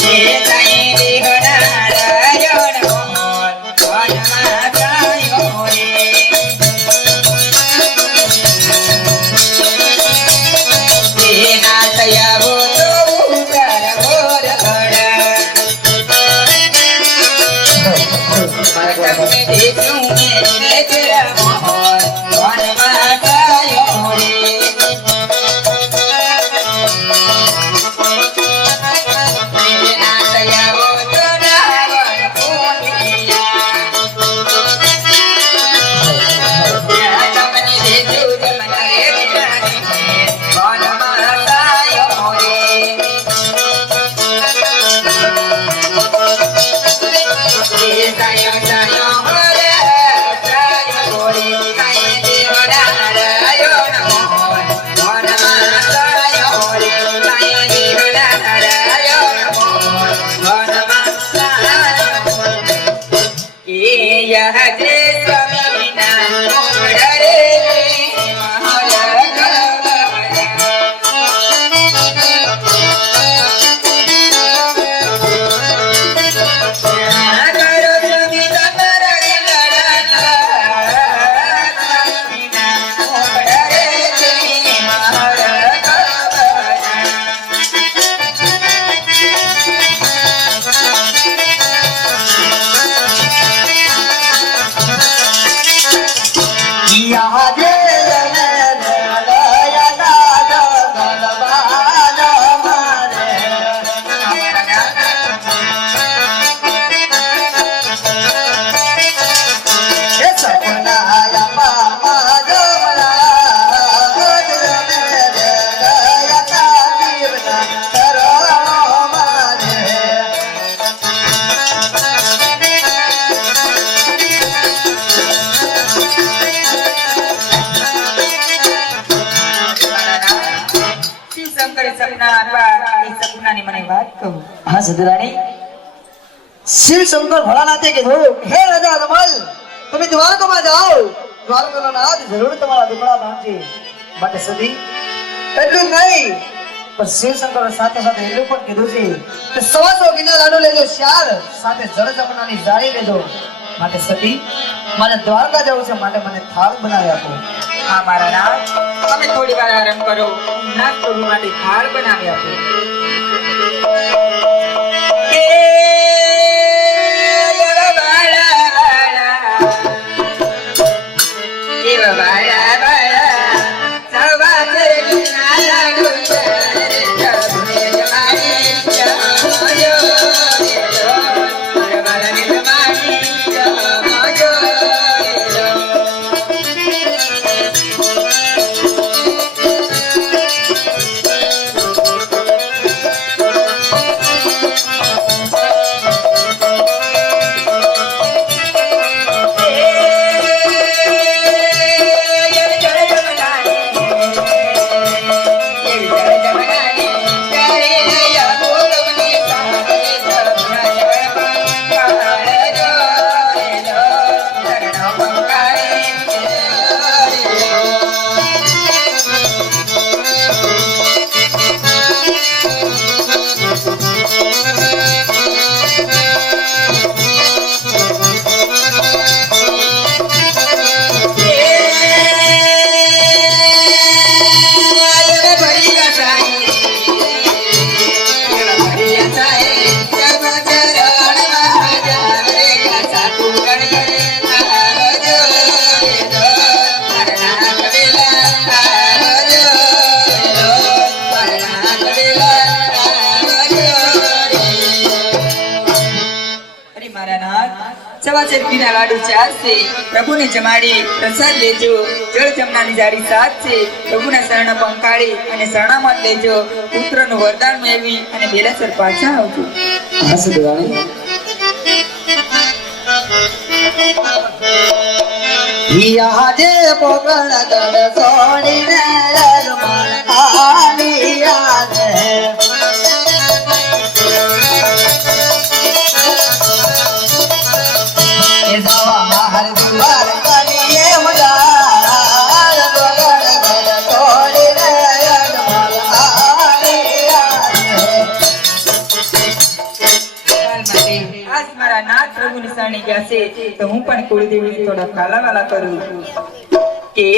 જે તાઈ વિહણા રાયણ મોહન વનમાં સાયો રે જે ના થયા હો તો ઉતાર હોર તમને દેખ્યું મેં તેરા મોહન વનમાં સાયો રે સાયો સાયો વાત કહું. હા સદરાણી શિવ શંકર ભોળાનાથે કીધું હે રાજા રમલ તમે દ્વારકામાં જાઓ દ્વારકાનો નાથ જરૂર તમારા દુખડા ભાંગશે માટે સદી એટલું જ નહીં પણ શિવ શંકર સાથે સાથે એટલું પણ કીધું છે કે 100 કિલો લાડુ લેજો શાર સાથે જળ જમનાની જાળી લેજો માટે સદી મને દ્વારકા જવું છે માટે મને થાળ બનાવી આપો હા મારા નાથ, તમે થોડી વાર આરામ કરો. નાથ પ્રભુ માટે થાળ બનાવી આપો. સવાચેરના લાડુ ચાલશે, પ્રભુને જમાડી પ્રસાદ લેજો. જળ જમનાની જારી સાત છે, પ્રભુના શરણ પંકાળી અને શરણામત લેજો. પુત્રનું વરદાન મેળવી અને બેલાસર પાછા આવજો. હા સદરાણી આજે પોકળ ગઢ છોડીને રમણ આવ્યા છે જવા બહાર દુવાર કરીએ મજાર પોકળ ગઢ છોડીને રમણ આવ્યા છે આજ મારા નાથ પ્રભુની શરણે ગયા છે તો હું પણ કુળદેવીને થોડા ખાલા વાલા કરું. કે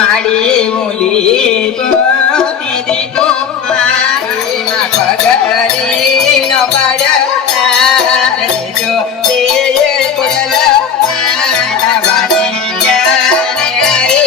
માડી બોલી દીદી કો મારી માં પગરી ન પાડે જો તે કોડલા વાની જાને રે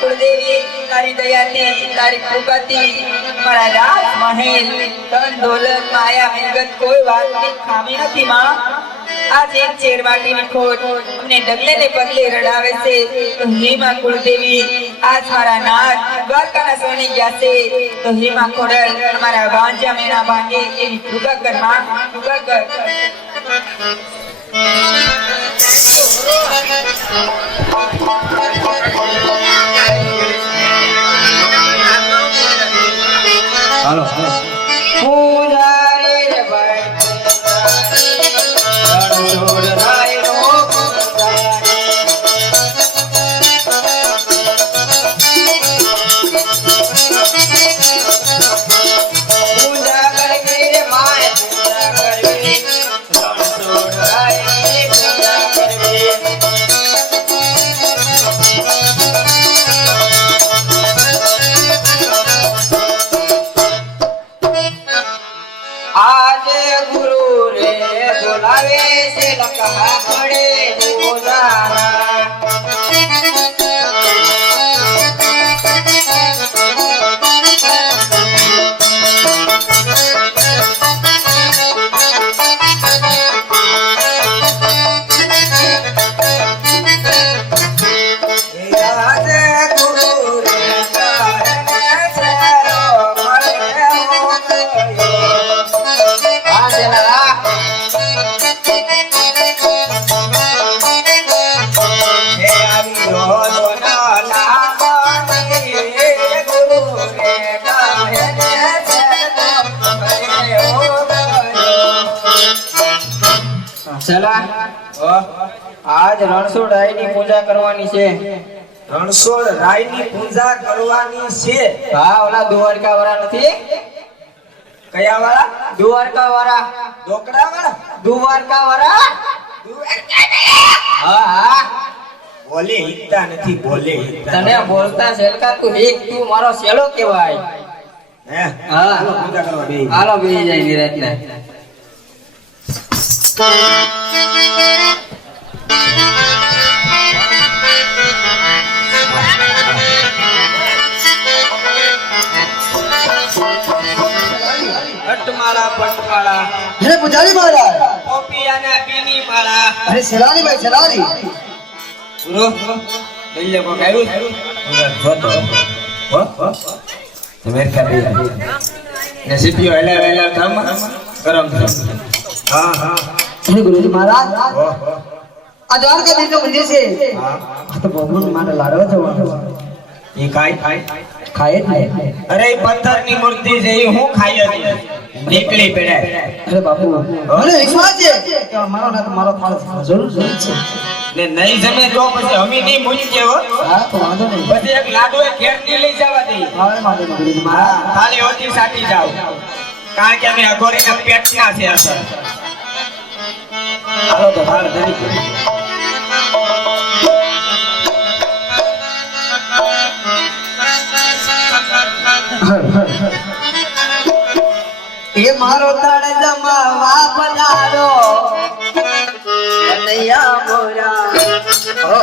કુળદેવી તારી દયાથી તારી કૃપાથી મારા રાજ મહેલ ધન દોલત માયા મિલકત કોઈ વાતની ખામી નથી માં. આજ એક ચેરવાટીની ખોટ અમને ડગલે ને પગલે રડાવે છે. તો હે માં કુળદેવી, આજ મારા નાથ દ્વારકાના સોની ગયા છે. તો હે માં ખોડલ, અમારા ભાંજા મેણા ભાંગે એવી કૃપા કર માં, કૃપા કર. હાલો પૂજારી રે ભાઈ રણછોડ રાયનો પૂજા કરવી રે માય, પૂજા કરવી રણછોડ રાયની પૂજા કરવી. આજે ગુરુ રે બોલાવે છે લખા પડે બોલારા. આજે ગુરુ રે કારણે છેરો મળે આજલા હે આવ્યો દોના લાગણી ગુરુ રે કારણે છેરો ચલા આજ રણછોડ રાયની પૂજા કરવાની છે. રણછોડ રાયની પૂજા કરવાની છે. હા, ઓલા દ્વારકા વાળા નથી, કયા વાળા? દ્વારકા વાળા, ઢોકળા વાળા? દ્વારકા વાળા. હા હા, બોલે હિતતા નથી, બોલે હિતતા. તને બોલતા શેલકા તું એક, તું મારો શેલો કહેવાય. હે હા હાલો પૂજા કરવા બેહી. હાલો બેસી જાય નિરાત ને. અટમાળા પટમાળા અરે પૂજારી મહારાજ, પોપિયાના બીની માળા. અરે શેલાની ભાઈ શેલાની, પૂરો લઈ કો આવ્યું જોતો હો તમે કાબી ને સીપીઓ હેલા હેલા થામ ગરમ થામ. હા હા અરે ગુરુજી મહારાજ, હો આ દ્વારકાધીશ નું મંદિર છે. આ તો ભગવાન માટે લાડવા જવાનું એ કાઈ ખાય જ ને. અરે ઈ પથ્થરની મૂર્તિ છે, એ હું ખાઈ જ નીકળી પડે. અરે બાપુ, મને વિશ્વાસ છે કે મારો નાથ મારો થાળ જરૂર જરૂર છે. ને નહીં જમે તો પછી અમે નહીં મૂકી હો. હા તો વાંધો નહીં. પછી એક લાડુ એ ઘેરની લઈ જવા દે. હવે વાંધો નહીં ગુરુજી મહારાજ. ખાલી ઓછી સાટી જાવ, કારણ કે અમે અઘોરીના પેટના છે અસર. હાલો તો થાળ ધરી ગયો. એ મારો તળ જમાવા પધારો કનૈયા મોરા, ઓ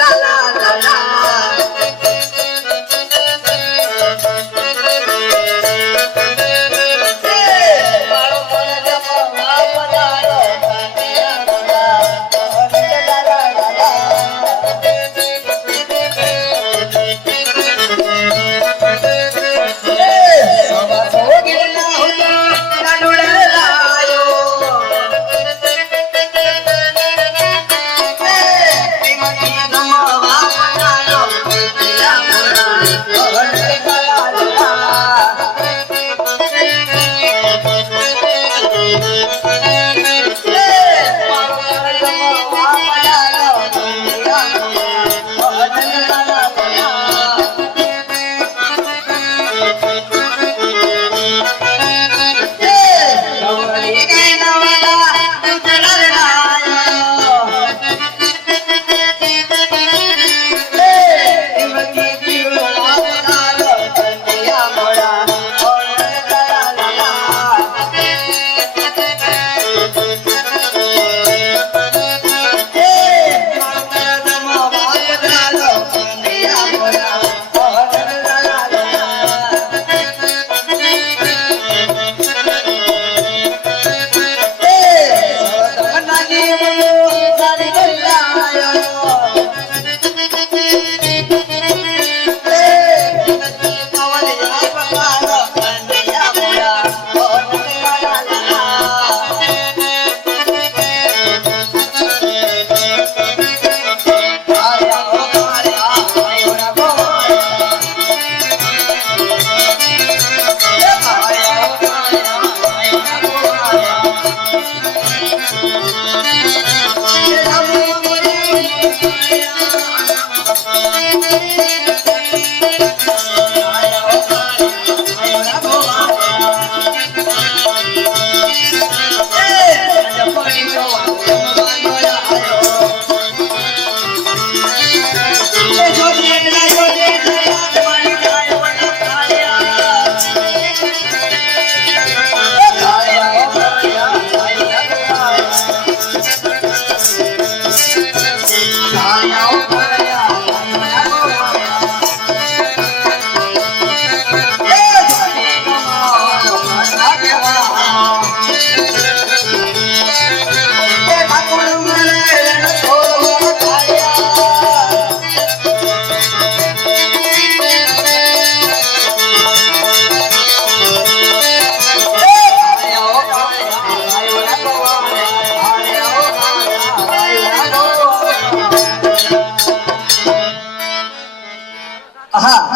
લા લા લા લા. મારો તળ જમાવા પધારો કનૈયા મોરા, ઓ લા લા લા લા. સવા સો ગિરના હુતા લાડુડા લાયો.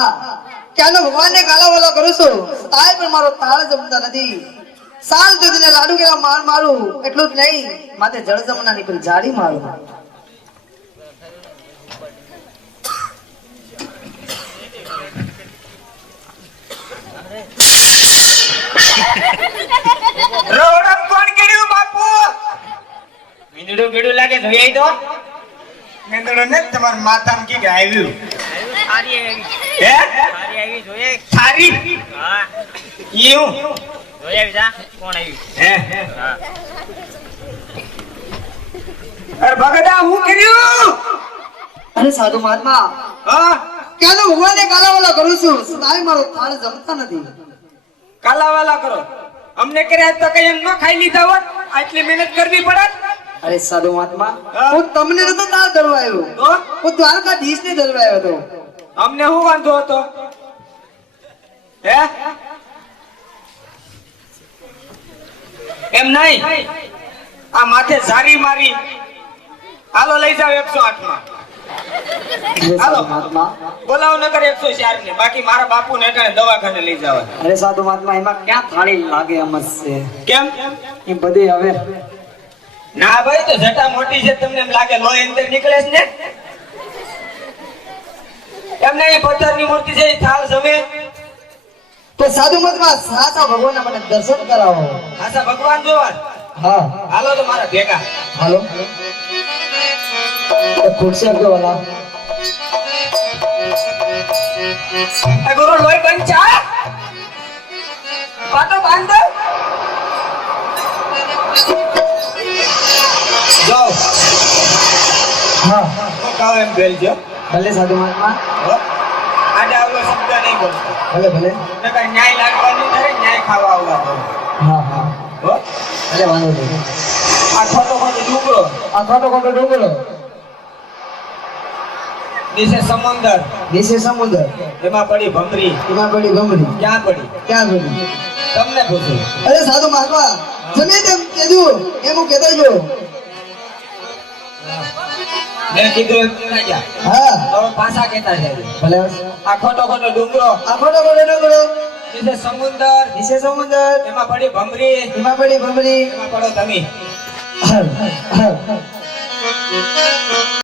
મહાત્મા ક્યાંનો ભગવાનને ગાલાવાલા કરું છું તાય પણ મારો તાળ જમતા નથી. સાલ દૂધને લાડુ કેવા મારું એટલું જ નહીં માથે જળ જમનાની પણ જાડી મારું. રોડમ કોણ કર્યું બાપુ? મીંદડું બીડું લાગે જોઈ તો મીંદડું ને તમાર માથામાં કી આવ્યું? સારી આવી હે સારી આવી જોઈએ થારી હા ઈયું જોઈ આવી જા કોણ આવ્યું હે હા અરે ભગડા હું કર્યું? અરે સાધુ મહાત્મા હા ક્યાંનો ભગવાનને ગાલાવાલા કરું છું તાય મારો તાળ જમતા નથી. કાલાવાલા કરો અમને કર્યા તો કઈ એમ ન ખાઈ લીધા હોત આટલી મહેનત કરવી પડે. અરે સાધુ મહાત્મા હા? હું તમને નતો તાળ ધરવા આવ્યો તો હું દ્વારકાધીશને ધરવા આવ્યો હતો. અમને શું વાંધો હતો? હે એમ નહીં આ માથે ઝારી મારી હાલો લઈ જાવ 108 માં અરે હાલો. સાધુ મહાત્મા બોલાવો નગર 104 ને બાકી મારા બાપુ ને દવાખાને લઈ જવા. અરે સાધુ મહાત્મા એમાં ક્યાં થાળી લાગે એમ જ છે કેમ? એ બધી હવે ના ભાઈ તો જટા મોટી છે તમને એમ લાગે લોહી અંદર નીકળે છે ને એમને એ પથ્થરની મૂર્તિ છે એ થાળ જમે. તો સાધુ મહાત્મા સાચા ભગવાનના મને દર્શન કરાવો. આશા ભગવાન જોવા હા હાલો તો મારા ભેગા. હાલો તો ખુરશી આપજો વાલા. આ ગુરુ લોહી પંચા પાટો બાંધો જાઓ હા તો કાવ એમ બેલજો. ભલે સાધુ મહાત્મા હો આડે આવલો શબ્દ નહીં બોલતો ભલે ભલે નકર ન્યાય લાગવાની થાય ન્યાય ખાવા આવવા દો. હા હા હો ભલે વાંધો નહીં. આ ખોટો ખોટો ડુંગરો આ ખોટો ખોટો ડુંગરો નીચે સમુંદર નીચે સમુદ્ર એમાં પડી ભમરી. એમાં પડી ગમડી ક્યાં પડી ક્યાં પડી? તમને પૂછું. અરે સાધુ મહાત્મા જમે તેમ કીધું એમ હું કહેતો જો. મેં કીધું એમ ના જા હા હવે પાછા કહેતા જાય. ભલે આ ખોટો ખોટો ડુંગરો આ ખોટો ખોટો ડુંગરો નીચે સમુંદર નીચે સમુદ્ર એમાં પડી ભમરી એમાં પડી ભમરી એમાં પડો તમે.